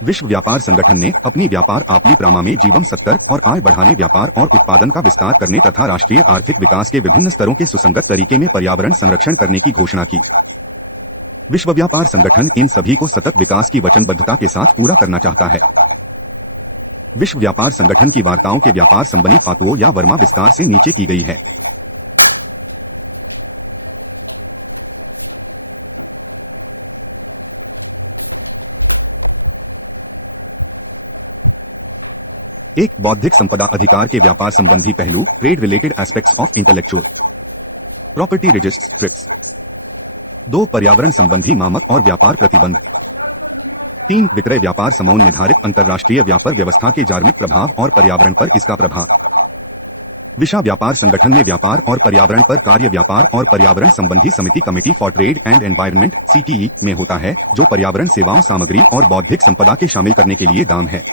विश्व व्यापार संगठन ने अपनी व्यापार आपली प्रमा में जीवन स्तर और आय बढ़ाने, व्यापार और उत्पादन का विस्तार करने तथा राष्ट्रीय आर्थिक विकास के विभिन्न स्तरों के सुसंगत तरीके में पर्यावरण संरक्षण करने की घोषणा की। विश्व व्यापार संगठन इन सभी को सतत विकास की वचनबद्धता के साथ पूरा करना चाहता है। विश्व व्यापार संगठन की वार्ताओं के व्यापार संबंधी फातुओं या वर्मा विस्तार से नीचे की गई है। एक, बौद्धिक संपदा अधिकार के व्यापार संबंधी पहलू, trade related aspects of intellectual property rights, TRIPS. 2, पर्यावरण संबंधी मामक और व्यापार प्रतिबंध। 3, विक्रय व्यापार समूह निर्धारित अंतर्राष्ट्रीय व्यापार व्यवस्था के जार्मिक प्रभाव और पर्यावरण पर इसका प्रभाव। विश्व व्यापार संगठन में व्यापार और पर्यावरण पर कार्य व्यापार और पर्यावरण संबंधी समिति committee for trade and environment CTE में होता है, जो पर्यावरण सेवाओं, सामग्री और बौद्धिक संपदा के शामिल करने के लिए दाम है।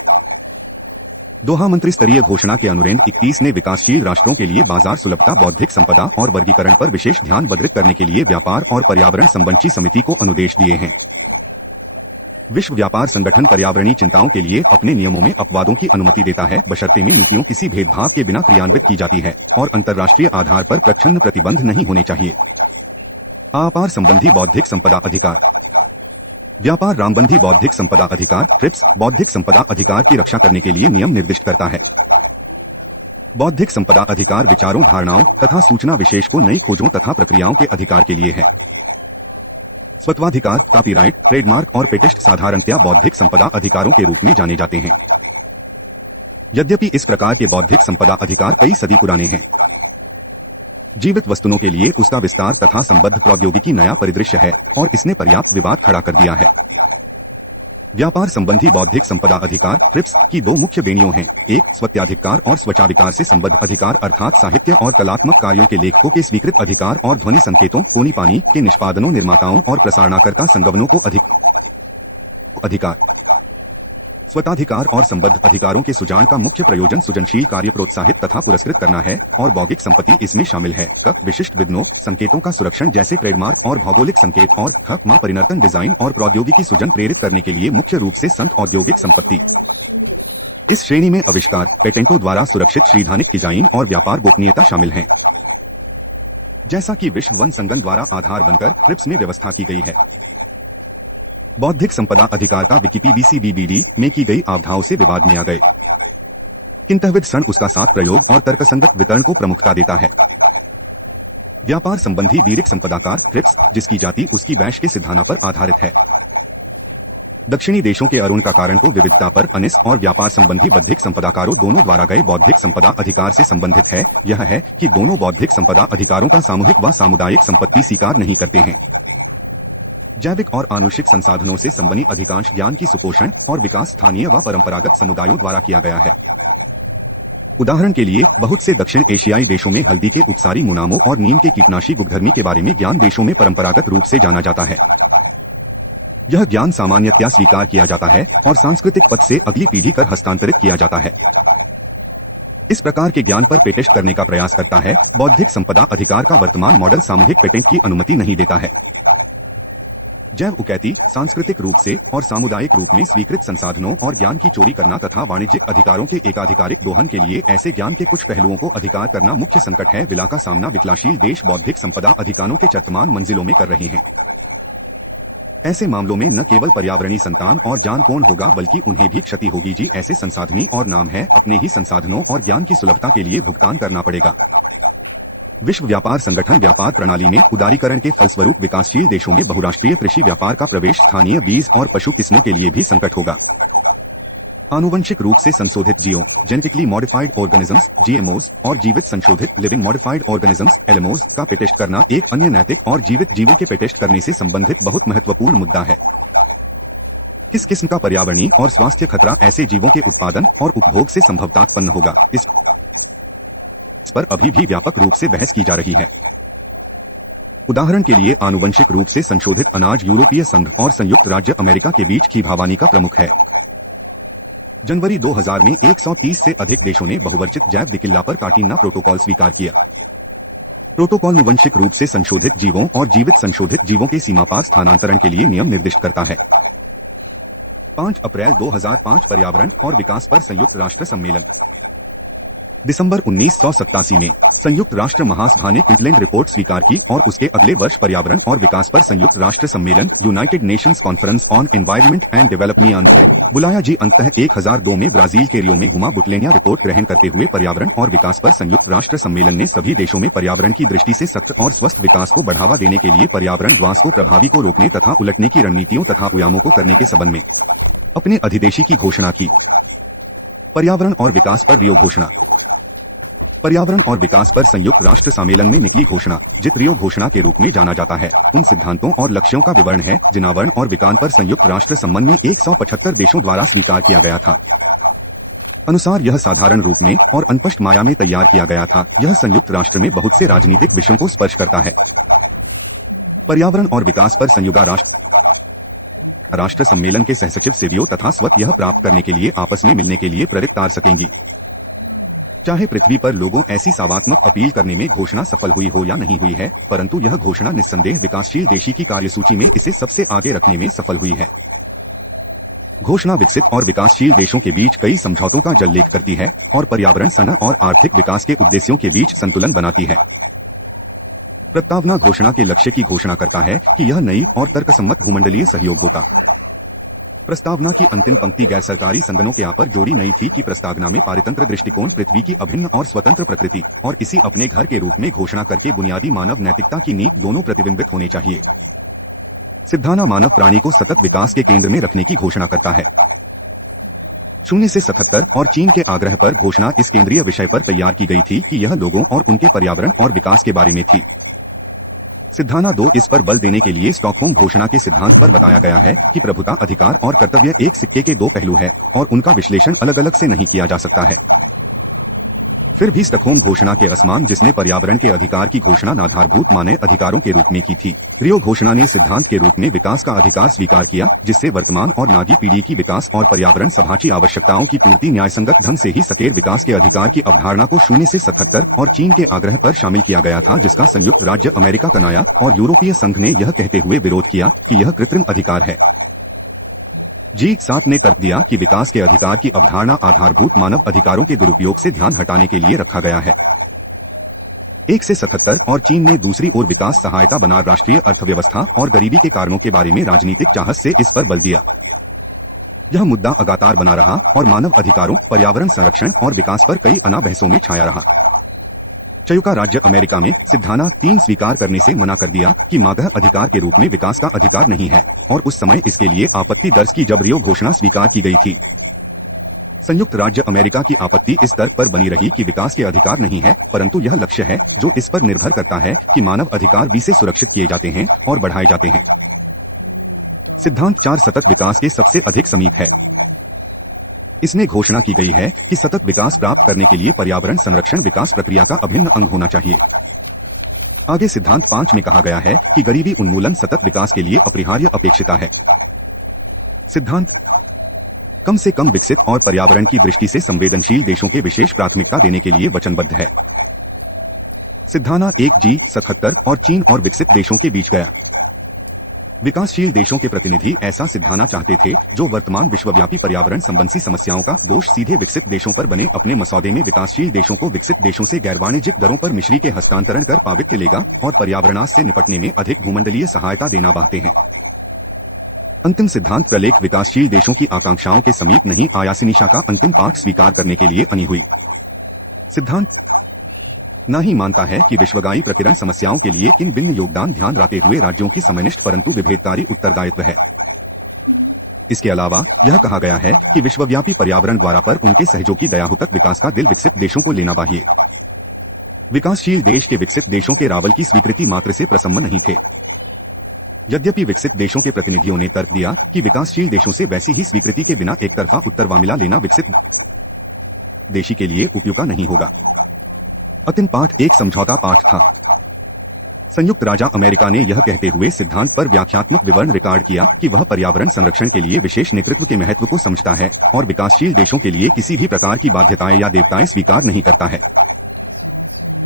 दोहा मंत्री स्तरीय घोषणा के अनुरेंड 21 ने विकासशील राष्ट्रों के लिए बाजार सुलभता, बौद्धिक संपदा और वर्गीकरण पर विशेष ध्यान बद्रित करने के लिए व्यापार और पर्यावरण संबंधी समिति को अनुदेश दिए हैं। विश्व व्यापार संगठन पर्यावरणीय चिंताओं के लिए अपने नियमों में अपवादों की अनुमति देता है, बशर्ते में नीतियों किसी भेदभाव के बिना क्रियान्वित की जाती है और अंतर्राष्ट्रीय आधार पर प्रच्छन्न प्रतिबंध नहीं होने चाहिए। व्यापार संबंधी बौद्धिक संपदा अधिकार। व्यापार रामबंधी बौद्धिक संपदा अधिकार ट्रिप्स बौद्धिक संपदा अधिकार की रक्षा करने के लिए नियम निर्दिष्ट करता है। बौद्धिक संपदा अधिकार विचारों, धारणाओं तथा सूचना विशेष को नई खोजों तथा प्रक्रियाओं के अधिकार के लिए है। स्वत्वाधिकार, कॉपीराइट, ट्रेडमार्क और पेटेंट साधारणतया बौद्धिक संपदा अधिकारों के रूप में जाने जाते हैं। यद्यपि इस प्रकार के बौद्धिक संपदा अधिकार कई सदी पुराने हैं। जीवित वस्तुओं के लिए उसका विस्तार तथा संबद्ध प्रौद्योगिकी नया परिदृश्य है और इसने पर्याप्त विवाद खड़ा कर दिया है। व्यापार संबंधी बौद्धिक संपदा अधिकार ट्रिप्स की 2 मुख्य श्रेणियां हैं। एक, स्वत्वाधिकार और स्वचाविकार से संबद्ध अधिकार, अर्थात साहित्य और कलात्मक कार्यों के लेखकों के स्वीकृत अधिकार और ध्वनि संकेतों, पोनी पानी के निष्पादनों, निर्माताओं और प्रसारणकर्ता संगठनों को अधिकार। स्वताधिकार और संबद्ध अधिकारों के सुजान का मुख्य प्रयोजन सृजनशील कार्य प्रोत्साहित तथा पुरस्कृत करना है और बौद्धिक संपत्ति इसमें शामिल है। विशिष्ट विधानों, संकेतों का संरक्षण जैसे ट्रेडमार्क और भौगोलिक संकेत और परिवर्तन, डिजाइन और प्रौद्योगिकी सृजन प्रेरित करने के लिए मुख्य रूप से संत औद्योगिक संपत्ति। इस श्रेणी में आविष्कार, पेटेंटों द्वारा सुरक्षित श्रीधानिक डिजाइन और व्यापार गोपनीयता शामिल है, जैसा कि विश्व वन संगठन द्वारा आधार बनकर ट्रिप्स में व्यवस्था की गई है। बौद्धिक संपदा अधिकार का विकिपीडिया में की गई आवधाओं से विवाद में आ गए, किंतु क्षण उसका साथ प्रयोग और तर्कसंगत वितरण को प्रमुखता देता है। व्यापार संबंधी वीरिक संपदाकार ट्रिप्स, जिसकी जाति उसकी वैश्य के सिद्धांत पर आधारित है, दक्षिणी देशों के अरुण का कारण को विविधता पर अनिस और व्यापार संबंधी बौद्धिक संपदाकारों दोनों द्वारा गए बौद्धिक संपदा अधिकार से संबंधित है। यह है कि दोनों बौद्धिक संपदा अधिकारों का सामूहिक व सामुदायिक संपत्ति स्वीकार नहीं करते हैं। जैविक और आनुषिक संसाधनों से संबंधित अधिकांश ज्ञान की सुपोषण और विकास स्थानीय व परंपरागत समुदायों द्वारा किया गया है। उदाहरण के लिए, बहुत से दक्षिण एशियाई देशों में हल्दी के उपसारी मुनामों और नीम के कीटनाशी गुणधर्मी के बारे में ज्ञान देशों में परंपरागत रूप से जाना जाता है। यह ज्ञान सामान्यतया स्वीकार किया जाता है और सांस्कृतिक पथ से अगली पीढ़ी कर हस्तांतरित किया जाता है। इस प्रकार के ज्ञान पर पेटेंट करने का प्रयास करता है। बौद्धिक संपदा अधिकार का वर्तमान मॉडल सामूहिक पेटेंट की अनुमति नहीं देता है। जैव उकैती, सांस्कृतिक रूप से और सामुदायिक रूप में स्वीकृत संसाधनों और ज्ञान की चोरी करना तथा वाणिज्यिक अधिकारों के एकाधिकारिक दोहन के लिए ऐसे ज्ञान के कुछ पहलुओं को अधिकार करना मुख्य संकट है। विला का सामना विकलाशील देश बौद्धिक संपदा अधिकारों के वर्तमान मंजिलों में कर रहे हैं। ऐसे मामलों में न केवल पर्यावरणीय संतान और जान कौन होगा, बल्कि उन्हें भी क्षति होगी। जी ऐसे संसाधनी और नाम है, अपने ही संसाधनों और ज्ञान की सुलभता के लिए भुगतान करना पड़ेगा। विश्व व्यापार संगठन व्यापार प्रणाली में उदारीकरण के फलस्वरूप विकासशील देशों में बहुराष्ट्रीय कृषि व्यापार का प्रवेश स्थानीय बीज और पशु किस्मों के लिए भी संकट होगा। आनुवंशिक रूप से संशोधित जीवों, जेनेटिकली मॉडिफाइड ऑर्गेनिजम्स GMOs और जीवित संशोधित लिविंग मॉडिफाइड ऑर्गेनिजम्स LMOs का पेटेंट करना एक अन्य नैतिक और जीवित जीवों के पेटेंट करने से संबंधित बहुत महत्वपूर्ण मुद्दा है। किस किस्म का पर्यावरणीय और स्वास्थ्य खतरा ऐसे जीवों के उत्पादन और उपभोग से संभवतः उत्पन्न होगा, इस पर अभी भी व्यापक रूप से बहस की जा रही है। उदाहरण के लिए, आनुवंशिक रूप से संशोधित अनाज यूरोपीय संघ और संयुक्त राज्य अमेरिका के बीच की भावानी का प्रमुख है। जनवरी 2000 में 130 से अधिक देशों ने बहुवर्षित जैव दिकिल्ला पर काटिना प्रोटोकॉल स्वीकार किया। प्रोटोकॉल आनुवंशिक रूप से संशोधित जीवों और जीवित संशोधित जीवों के सीमापार स्थानांतरण के लिए नियम निर्दिष्ट करता है। 5 अप्रैल 2005 पर्यावरण और विकास पर संयुक्त राष्ट्र सम्मेलन। दिसंबर 1987 में संयुक्त राष्ट्र महासभा ने क्विंसलैंड रिपोर्ट स्वीकार की और उसके अगले वर्ष पर्यावरण और विकास पर संयुक्त राष्ट्र सम्मेलन United nations conference on environment and development से बुलाया। जी अंततः 1002 में ब्राजील के रियो में हुआ बुटलेनिया रिपोर्ट ग्रहण करते हुए पर्यावरण और विकास पर संयुक्त राष्ट्र सम्मेलन ने सभी देशों में पर्यावरण की दृष्टि से सख्त और स्वस्थ विकास को बढ़ावा देने के लिए पर्यावरण ध्वंस को प्रभावी को रोकने तथा उलटने की रणनीतियों तथा उपायों को करने के संबंध में अपने अधिदेशी की घोषणा की। पर्यावरण और विकास पर रियो घोषणा। पर्यावरण और विकास पर संयुक्त राष्ट्र सम्मेलन में निकली घोषणा, जिसे रियो घोषणा के रूप में जाना जाता है, उन सिद्धांतों और लक्ष्यों का विवरण है जिन्हें पर्यावरण और विकास पर संयुक्त राष्ट्र सम्मेलन में 175 देशों द्वारा स्वीकार किया गया था। अनुसार यह साधारण रूप में और अनस्पष्ट माया में तैयार किया गया था। यह संयुक्त राष्ट्र में बहुत से राजनीतिक विषयों को स्पर्श करता है। पर्यावरण और विकास पर संयुक्त राष्ट्र सम्मेलन के सहसचिव सेवियो तथा स्वत यह प्राप्त करने के लिए आपस में मिलने के लिए प्रेरित कर सकेंगी। चाहे पृथ्वी पर लोगों ऐसी सावात्मक अपील करने में घोषणा सफल हुई हो या नहीं हुई है, परंतु यह घोषणा निस्संदेह विकासशील देशी की कार्यसूची में इसे सबसे आगे रखने में सफल हुई है। घोषणा विकसित और विकासशील देशों के बीच कई समझौतों का जल्लेख करती है और पर्यावरण सना और आर्थिक विकास के उद्देश्यों के बीच संतुलन बनाती है। प्रस्तावना घोषणा के लक्ष्य की घोषणा करता है कि यह नई और तर्कसम्मत भूमंडलीय सहयोग होता। प्रस्तावना की अंतिम पंक्ति गैर सरकारी संगठनों के पर जोड़ी नहीं थी कि प्रस्तावना में पारितंत्र दृष्टिकोण पृथ्वी की अभिन्न और स्वतंत्र प्रकृति और इसी अपने घर के रूप में घोषणा करके बुनियादी मानव नैतिकता की नींव दोनों प्रतिबिंबित होने चाहिए। सिद्धांत मानव प्राणी को सतत विकास के केंद्र में रखने की घोषणा करता है। 0 से 77 और चीन के आग्रह पर घोषणा इस केंद्रीय विषय पर तैयार की गई थी कि यह लोगों और उनके पर्यावरण और विकास के बारे में थी। सिद्धांत 2 इस पर बल देने के लिए स्टॉकहोम घोषणा के सिद्धांत पर बताया गया है कि प्रभुता, अधिकार और कर्तव्य एक सिक्के के दो पहलू है और उनका विश्लेषण अलग अलग से नहीं किया जा सकता है। फिर भी स्टॉकहोम घोषणा के असमान जिसने पर्यावरण के अधिकार की घोषणा आधारभूत मानव अधिकारों के रूप में की थी, रियो घोषणा ने सिद्धांत के रूप में विकास का अधिकार स्वीकार किया, जिससे वर्तमान और नागी पीढ़ी की विकास और पर्यावरण सभाची आवश्यकताओं की पूर्ति न्यायसंगत ढंग से ही सकेर विकास के अधिकार की अवधारणा को 0 से 77 और चीन के आग्रह पर शामिल किया गया था, जिसका संयुक्त राज्य अमेरिका कनाया और यूरोपीय संघ ने यह कहते हुए विरोध किया कि यह कृत्रिम अधिकार है। G7 ने तर्क दिया कि विकास के अधिकार की अवधारणा आधारभूत मानव अधिकारों के दुरुपयोग से ध्यान हटाने के लिए रखा गया है। 1 से 77 और चीन ने दूसरी ओर विकास सहायता बना राष्ट्रीय अर्थव्यवस्था और गरीबी के कारणों के बारे में राजनीतिक चाहत से इस पर बल दिया। यह मुद्दा लगातार बना रहा और मानव अधिकारों, पर्यावरण संरक्षण और विकास पर कई अना बहसों में छाया रहा। संयुक्त राज्य अमेरिका में सिद्धांत 3 स्वीकार करने से मना कर दिया कि मानव अधिकार के रूप में विकास का अधिकार नहीं है और उस समय इसके लिए आपत्ति दर्ज की जब रियो घोषणा स्वीकार की गई थी। संयुक्त राज्य अमेरिका की आपत्ति इस तर्क पर बनी रही कि विकास के अधिकार नहीं है, परंतु यह लक्ष्य है जो इस पर निर्भर करता है कि मानव अधिकार भी से सुरक्षित किए जाते हैं और बढ़ाए जाते हैं। सिद्धांत 4 सतत विकास के सबसे अधिक समीप है। इसमें घोषणा की गई है कि सतत विकास प्राप्त करने के लिए पर्यावरण संरक्षण विकास प्रक्रिया का अभिन्न अंग होना चाहिए। आगे सिद्धांत 5 में कहा गया है कि गरीबी उन्मूलन सतत विकास के लिए अपरिहार्य अपेक्षिता है। सिद्धांत कम से कम विकसित और पर्यावरण की दृष्टि से संवेदनशील देशों के विशेष प्राथमिकता देने के लिए वचनबद्ध है। सिद्धांत 1 G77 और चीन और विकसित देशों के बीच गया। विकासशील देशों के प्रतिनिधि ऐसा सिद्धांत चाहते थे जो वर्तमान विश्वव्यापी पर्यावरण संबंधी समस्याओं का दोष सीधे विकसित देशों पर बने अपने मसौदे में विकासशील देशों को विकसित देशों से गैर वाणिज्यिक दरों पर मिश्री के हस्तांतरण कर पावित्य लेगा और पर्यावरणास से निपटने में अधिक भूमंडलीय सहायता देना चाहते हैं। अंतिम सिद्धांत प्रलेख विकासशील देशों की आकांक्षाओं के समीप नहीं आया। सिनिशा का अंतिम पाठ स्वीकार करने के लिए अनी हुई। सिद्धांत न ही मानता है कि विश्वव्यापी प्रकीर्णन समस्याओं के लिए किन भिन्न योगदान ध्यान रखते हुए राज्यों की समयनिष्ठ परंतु विभेदकारी उत्तरदायित्व है। इसके अलावा यह कहा गया है कि विश्वव्यापी पर्यावरण द्वारा पर उनके सहयोगी दयाहुतक विकास का दिल विकसित देशों को लेना चाहिए। विकासशील देश के विकसित देशों के रावल की स्वीकृति मात्र से प्रसन्न नहीं थे। यद्यपि विकसित देशों के प्रतिनिधियों ने तर्क दिया कि विकासशील देशों से वैसी ही स्वीकृति के बिना एक तरफा उत्तरवामिला लेना विकसित देशी के लिए उपयुक्त नहीं होगा। अंतिम पाठ एक समझौता पाठ था। संयुक्त राज्य अमेरिका ने यह कहते हुए सिद्धांत पर व्याख्यात्मक विवरण रिकॉर्ड किया कि वह पर्यावरण संरक्षण के लिए विशेष नेतृत्व के महत्व को समझता है और विकासशील देशों के लिए किसी भी प्रकार की बाध्यताएं या देवताएं स्वीकार नहीं करता है।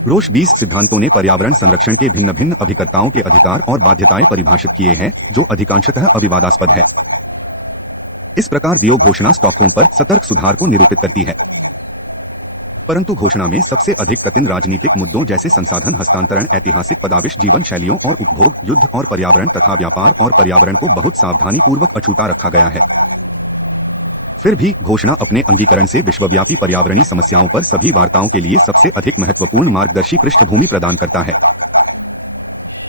रोष 20 सिद्धांतों ने पर्यावरण संरक्षण के भिन्न भिन्न अभिकर्ताओं के अधिकार और बाध्यताएं परिभाषित किए हैं जो अधिकांशतः अविवादास्पद है। इस प्रकार रियो घोषणा स्टॉकहोम पर सतर्क सुधार को निरूपित करती है, परंतु घोषणा में सबसे अधिक कठिन राजनीतिक मुद्दों जैसे संसाधन हस्तांतरण, ऐतिहासिक पदाविश, जीवन शैलियों और उपभोग, युद्ध और पर्यावरण तथा व्यापार और पर्यावरण को बहुत सावधानी पूर्वक अछूता रखा गया है। फिर भी घोषणा अपने अंगीकरण से विश्वव्यापी पर्यावरणीय समस्याओं पर सभी वार्ताओं के लिए सबसे अधिक महत्वपूर्ण मार्गदर्शी पृष्ठभूमि प्रदान करता है।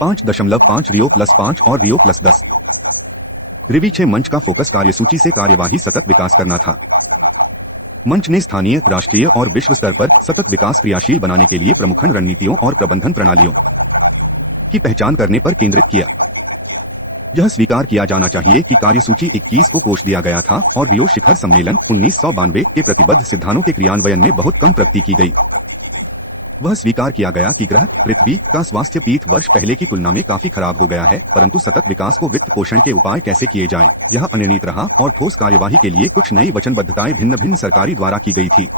5.5 रियो +5 और रियो +10 रिवी 6 मंच का फोकस कार्यसूची से कार्यवाही सतत विकास करना था। मंच ने स्थानीय, राष्ट्रीय और विश्व स्तर पर सतत विकास क्रियाशील बनाने के लिए प्रमुख रणनीतियों और प्रबंधन प्रणालियों की पहचान करने पर केंद्रित किया। यह स्वीकार किया जाना चाहिए कि कार्यसूची 21 को कोष दिया गया था और रियो शिखर सम्मेलन 1992 के प्रतिबद्ध सिद्धांतों के क्रियान्वयन में बहुत कम प्रगति की गई। वह स्वीकार किया गया कि ग्रह पृथ्वी का स्वास्थ्य 30 वर्ष पहले की तुलना में काफी खराब हो गया है, परंतु सतत विकास को वित्त पोषण के उपाय कैसे किए जाएं, यह अनिर्णित रहा और ठोस कार्यवाही के लिए कुछ नई वचनबद्धताएं भिन्न भिन्न सरकारी द्वारा की गई थी।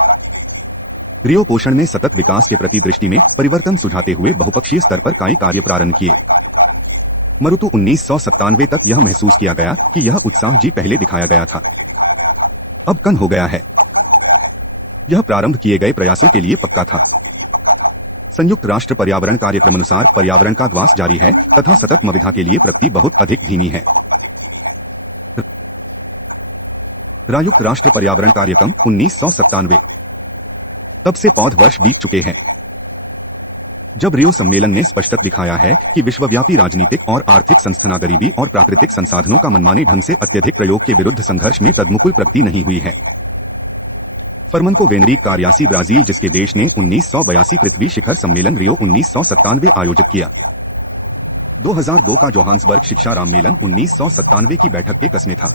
रियो पोषण में सतत विकास के प्रति दृष्टि में परिवर्तन सुझाते हुए बहुपक्षीय स्तर पर कई कार्य प्रारंभ किए। मरुतु 1997 तक यह महसूस किया गया कि यह उत्साह जी पहले दिखाया गया था, अब कम हो गया है। यह प्रारंभ किए गए प्रयासों के लिए पक्का था। संयुक्त राष्ट्र पर्यावरण कार्यक्रम अनुसार पर्यावरण का ध्वंस जारी है तथा सतत मविधा के लिए प्रगति बहुत अधिक धीमी है। संयुक्त राष्ट्र पर्यावरण कार्यक्रम 1997। तब से 5 वर्ष बीत चुके हैं, जब रियो सम्मेलन ने स्पष्ट दिखाया है कि विश्वव्यापी राजनीतिक और आर्थिक संस्थाना गरीबी और प्राकृतिक संसाधनों का मनमाने ढंग से अत्यधिक प्रयोग के विरुद्ध संघर्ष में तदमुकुल प्रगति नहीं हुई है। फरमन को वेनरी कार्यासी ब्राजील, जिसके देश ने 1982 पृथ्वी शिखर सम्मेलन रियो 1997 आयोजित किया। 2002 का जोहान्सबर्ग शिक्षा सम्मेलन 1997 की बैठक के कस में था।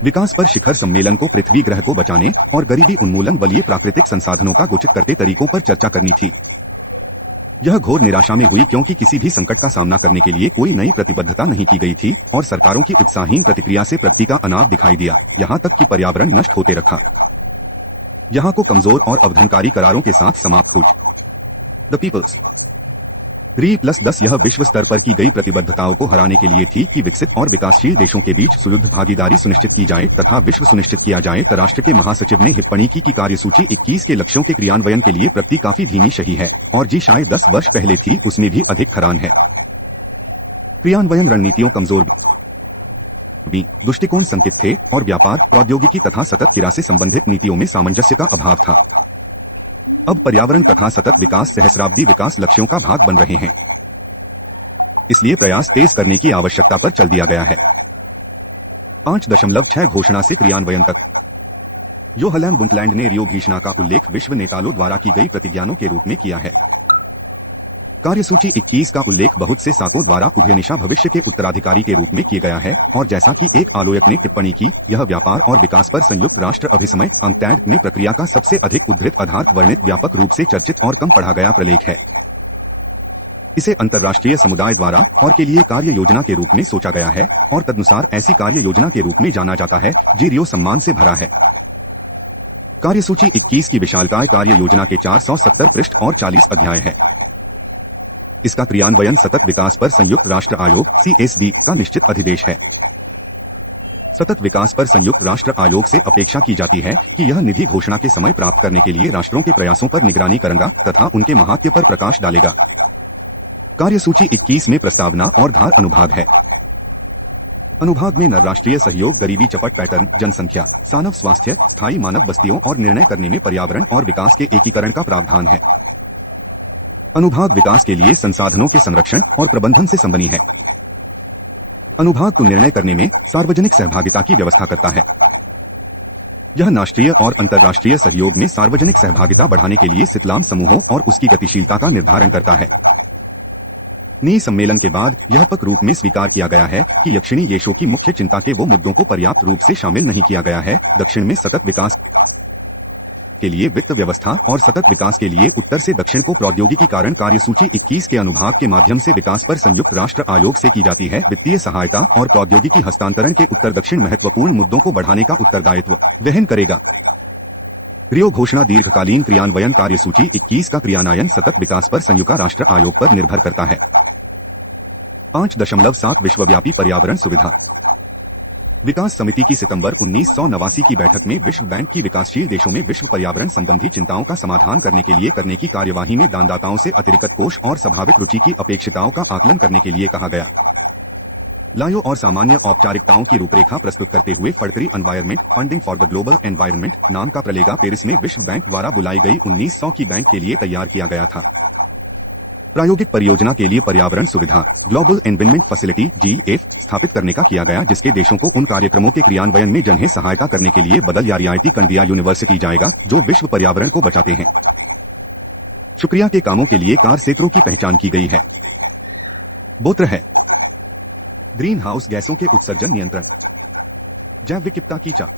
विकास पर शिखर सम्मेलन को पृथ्वी ग्रह को बचाने और गरीबी उन्मूलन बलिए प्राकृतिक संसाधनों का गोचित करते तरीकों पर चर्चा करनी थी। यह घोर निराशा में हुई क्योंकि किसी भी संकट का सामना करने के लिए कोई नई प्रतिबद्धता नहीं की गई थी और सरकारों की उत्साहहीन प्रतिक्रिया से प्रगति का अनाव दिखाई दिया, यहाँ तक कि पर्यावरण नष्ट होते रखा। यहाँ को कमजोर और अवधनकारी करारों के साथ समाप्त हो। द पीपल्स 3+10 यह विश्व स्तर पर की गई प्रतिबद्धताओं को हराने के लिए थी कि विकसित और विकासशील देशों के बीच सुदृढ़ भागीदारी सुनिश्चित की जाए तथा विश्व सुनिश्चित किया जाए। राष्ट्र के महासचिव ने टिप्पणी की कि कार्यसूची 21 के लक्ष्यों के क्रियान्वयन के लिए प्रगति काफी धीमी सही है और जी शायद 10 वर्ष पहले थी उसमें भी अधिक खरान है। क्रियान्वयन रणनीतियों कमजोर भी, दृष्टिकोण संकित थे और व्यापार, प्रौद्योगिकी तथा सतत क्रिया से संबंधित नीतियों में सामंजस्य का अभाव था। अब पर्यावरण तथा सतत विकास सहस्राब्दी विकास लक्ष्यों का भाग बन रहे हैं, इसलिए प्रयास तेज करने की आवश्यकता पर चल दिया गया है। 5.6 घोषणा से क्रियान्वयन तक। योहलैम बुंटलैंड ने रियो घोषणा का उल्लेख विश्व नेताओं द्वारा की गई प्रतिज्ञाओं के रूप में किया है। कार्यसूची 21 का उल्लेख बहुत से साकों द्वारा उभयनिशा भविष्य के उत्तराधिकारी के रूप में किया गया है और जैसा कि एक आलोचक ने टिप्पणी की, यह व्यापार और विकास पर संयुक्त राष्ट्र अभिसमय अंकटैड में प्रक्रिया का सबसे अधिक उद्धृत आधार वर्णित व्यापक रूप से चर्चित और कम पढ़ा गया प्रलेख है। इसे अंतर्राष्ट्रीय समुदाय द्वारा और के लिए कार्य योजना के रूप में सोचा गया है और तदनुसार ऐसी कार्य योजना के रूप में जाना जाता है जी रियो सम्मान से भरा है। कार्यसूची 21 की विशालकाय कार्य योजना के 470 पृष्ठ और 40 अध्याय है। इसका क्रियान्वयन सतत विकास पर संयुक्त राष्ट्र आयोग CSD का निश्चित अधिदेश है। सतत विकास पर संयुक्त राष्ट्र आयोग से अपेक्षा की जाती है कि यह निधि घोषणा के समय प्राप्त करने के लिए राष्ट्रों के प्रयासों पर निगरानी करेगा तथा उनके महात्म्य पर प्रकाश डालेगा। कार्यसूची 21 में प्रस्तावना और धार अनुभाग है। अनुभाग में राष्ट्रीय सहयोग, गरीबी चपट पैटर्न, जनसंख्या, मानव स्वास्थ्य, स्थायी मानव बस्तियों और निर्णय करने में पर्यावरण और विकास के एकीकरण का प्रावधान है। अनुभाग विकास के लिए संसाधनों के संरक्षण और प्रबंधन से संबंधी है। अनुभाग को निर्णय करने में सार्वजनिक सहभागिता की व्यवस्था करता है। यह राष्ट्रीय और अंतर्राष्ट्रीय सहयोग में सार्वजनिक सहभागिता बढ़ाने के लिए सितलाम समूहों और उसकी गतिशीलता का निर्धारण करता है। नी सम्मेलन के बाद यह पक्का रूप में स्वीकार किया गया है कि दक्षिणी देशों की मुख्य चिंता के वो मुद्दों को पर्याप्त रूप से शामिल नहीं किया गया है। दक्षिण में सतत विकास के लिए वित्त व्यवस्था और सतत विकास के लिए उत्तर से दक्षिण को प्रौद्योगिकी कारण कार्यसूची 21 के अनुभाग के माध्यम से विकास पर संयुक्त राष्ट्र आयोग से की जाती है। वित्तीय सहायता और प्रौद्योगिकी हस्तांतरण के उत्तर दक्षिण महत्वपूर्ण मुद्दों को बढ़ाने का उत्तरदायित्व वहन करेगा। रियो घोषणा दीर्घकालीन क्रियान्वयन कार्यसूची 21 का क्रियान्वयन सतत विकास पर संयुक्त राष्ट्र आयोग पर निर्भर करता है। 5.7 विश्वव्यापी पर्यावरण सुविधा। विकास समिति की सितंबर 1989 की बैठक में विश्व बैंक की विकासशील देशों में विश्व पर्यावरण संबंधी चिंताओं का समाधान करने के लिए करने की कार्यवाही में दानदाताओं से अतिरिक्त कोष और स्वाभाविक रुचि की अपेक्षिताओं का आकलन करने के लिए कहा गया। लायो और सामान्य औपचारिकताओं की रूपरेखा प्रस्तुत करते हुए फड़करी environment funding for the global environment नाम का प्रलेखा पेरिस में विश्व बैंक द्वारा बुलाई गई 1900 की बैंक के लिए तैयार किया गया था। प्रायोगिक परियोजना के लिए पर्यावरण सुविधा ग्लोबल एनवायरनमेंट फैसिलिटी GF स्थापित करने का किया गया, जिसके देशों को उन कार्यक्रमों के क्रियान्वयन में जनहित सहायता करने के लिए बदल या रियायती कर दिया यूनिवर्सिटी जाएगा जो विश्व पर्यावरण को बचाते हैं। शुक्रिया के कामों के लिए कार क्षेत्रों की पहचान की गई है। बोत्र है ग्रीन हाउस गैसों के उत्सर्जन नियंत्रण, जैव विविधता की चा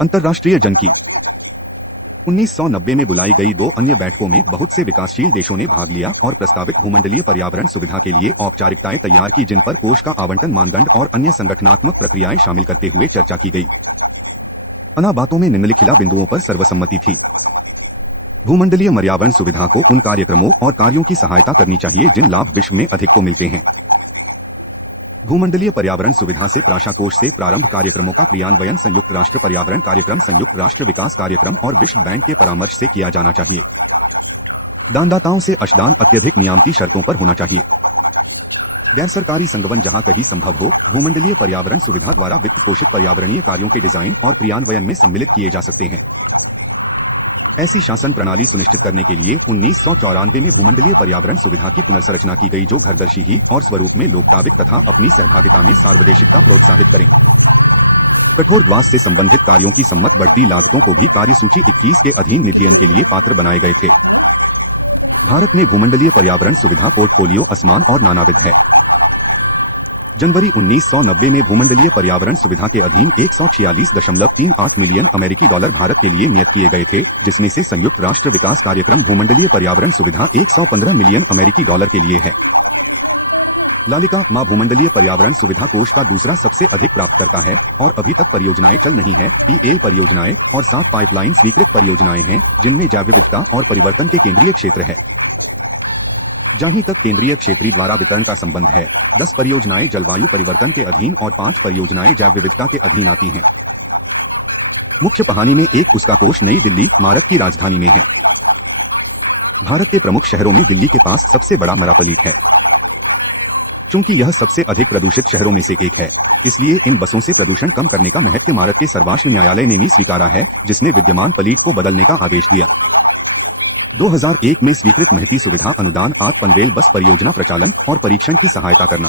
अंतर्राष्ट्रीय जन की 1990 में बुलाई गई 2 अन्य बैठकों में बहुत से विकासशील देशों ने भाग लिया और प्रस्तावित भूमंडलीय पर्यावरण सुविधा के लिए औपचारिकताएं तैयार की, जिन पर कोष का आवंटन मानदंड और अन्य संगठनात्मक प्रक्रियाएं शामिल करते हुए चर्चा की गई। बातों में निम्नलिखित बिंदुओं पर सर्वसम्मति थी। भूमंडलीय पर्यावरण सुविधा को उन कार्यक्रमों और कार्यों की सहायता करनी चाहिए जिन लाभ विश्व में अधिक को मिलते हैं। भूमंडलीय पर्यावरण सुविधा से प्राशा कोष से प्रारंभ कार्यक्रमों का क्रियान्वयन संयुक्त राष्ट्र पर्यावरण कार्यक्रम, संयुक्त राष्ट्र विकास कार्यक्रम और विश्व बैंक के परामर्श से किया जाना चाहिए। दानदाताओं से अंशदान अत्यधिक नियामती शर्तों पर होना चाहिए। गैर सरकारी संगठन जहां कहीं संभव हो भूमंडलीय पर्यावरण सुविधा द्वारा वित्त पोषित पर्यावरणीय कार्यों के डिजाइन और क्रियान्वयन में सम्मिलित किए जा सकते हैं। ऐसी शासन प्रणाली सुनिश्चित करने के लिए 1994 में भूमंडलीय पर्यावरण सुविधा की पुनर्संरचना की गई जो घरदर्शी ही और स्वरूप में लोकतांत्रिक तथा अपनी सहभागिता में सार्वदेशिकता प्रोत्साहित करें। कठोर ग्वास से संबंधित कार्यों की सम्मत बढ़ती लागतों को भी कार्यसूची 21 के अधीन निधियन के लिए पात्र बनाए गए थे। भारत में भूमंडलीय पर्यावरण सुविधा पोर्टफोलियो असमान और नानाविध है। जनवरी 1990 में भूमंडलीय पर्यावरण सुविधा के अधीन 146.38 मिलियन अमेरिकी डॉलर भारत के लिए नियत किए गए थे, जिसमें से संयुक्त राष्ट्र विकास कार्यक्रम भूमंडलीय पर्यावरण सुविधा 115 मिलियन अमेरिकी डॉलर के लिए है। लालिका मां भूमंडलीय पर्यावरण सुविधा कोष का दूसरा सबसे अधिक प्राप्त करता है और अभी तक परियोजनाएं चल नहीं है। PL परियोजनाएं और 7 पाइपलाइन स्वीकृत परियोजनाएं हैं, जिनमें जैव विविधता और परिवर्तन के केंद्रीय क्षेत्र है। जहां तक केंद्रीय क्षेत्रीय द्वारा वितरण का संबंध है, 10 परियोजनाएं जलवायु परिवर्तन के अधीन और 5 परियोजनाएं जैव विविधता के अधीन आती हैं। मुख्य पहानी में एक उसका कोष नई दिल्ली भारत की राजधानी में है। भारत के प्रमुख शहरों में दिल्ली के पास सबसे बड़ा मरापलीट है। चूंकि यह सबसे अधिक प्रदूषित शहरों में से एक है, इसलिए इन बसों से प्रदूषण कम करने का महत्व भारत के सर्वोच्च न्यायालय ने भी स्वीकारा है, जिसने विद्यमान पलीट को बदलने का आदेश दिया। 2001 में स्वीकृत महती सुविधा अनुदान पनवेल बस परियोजना प्रचालन और परीक्षण की सहायता करना।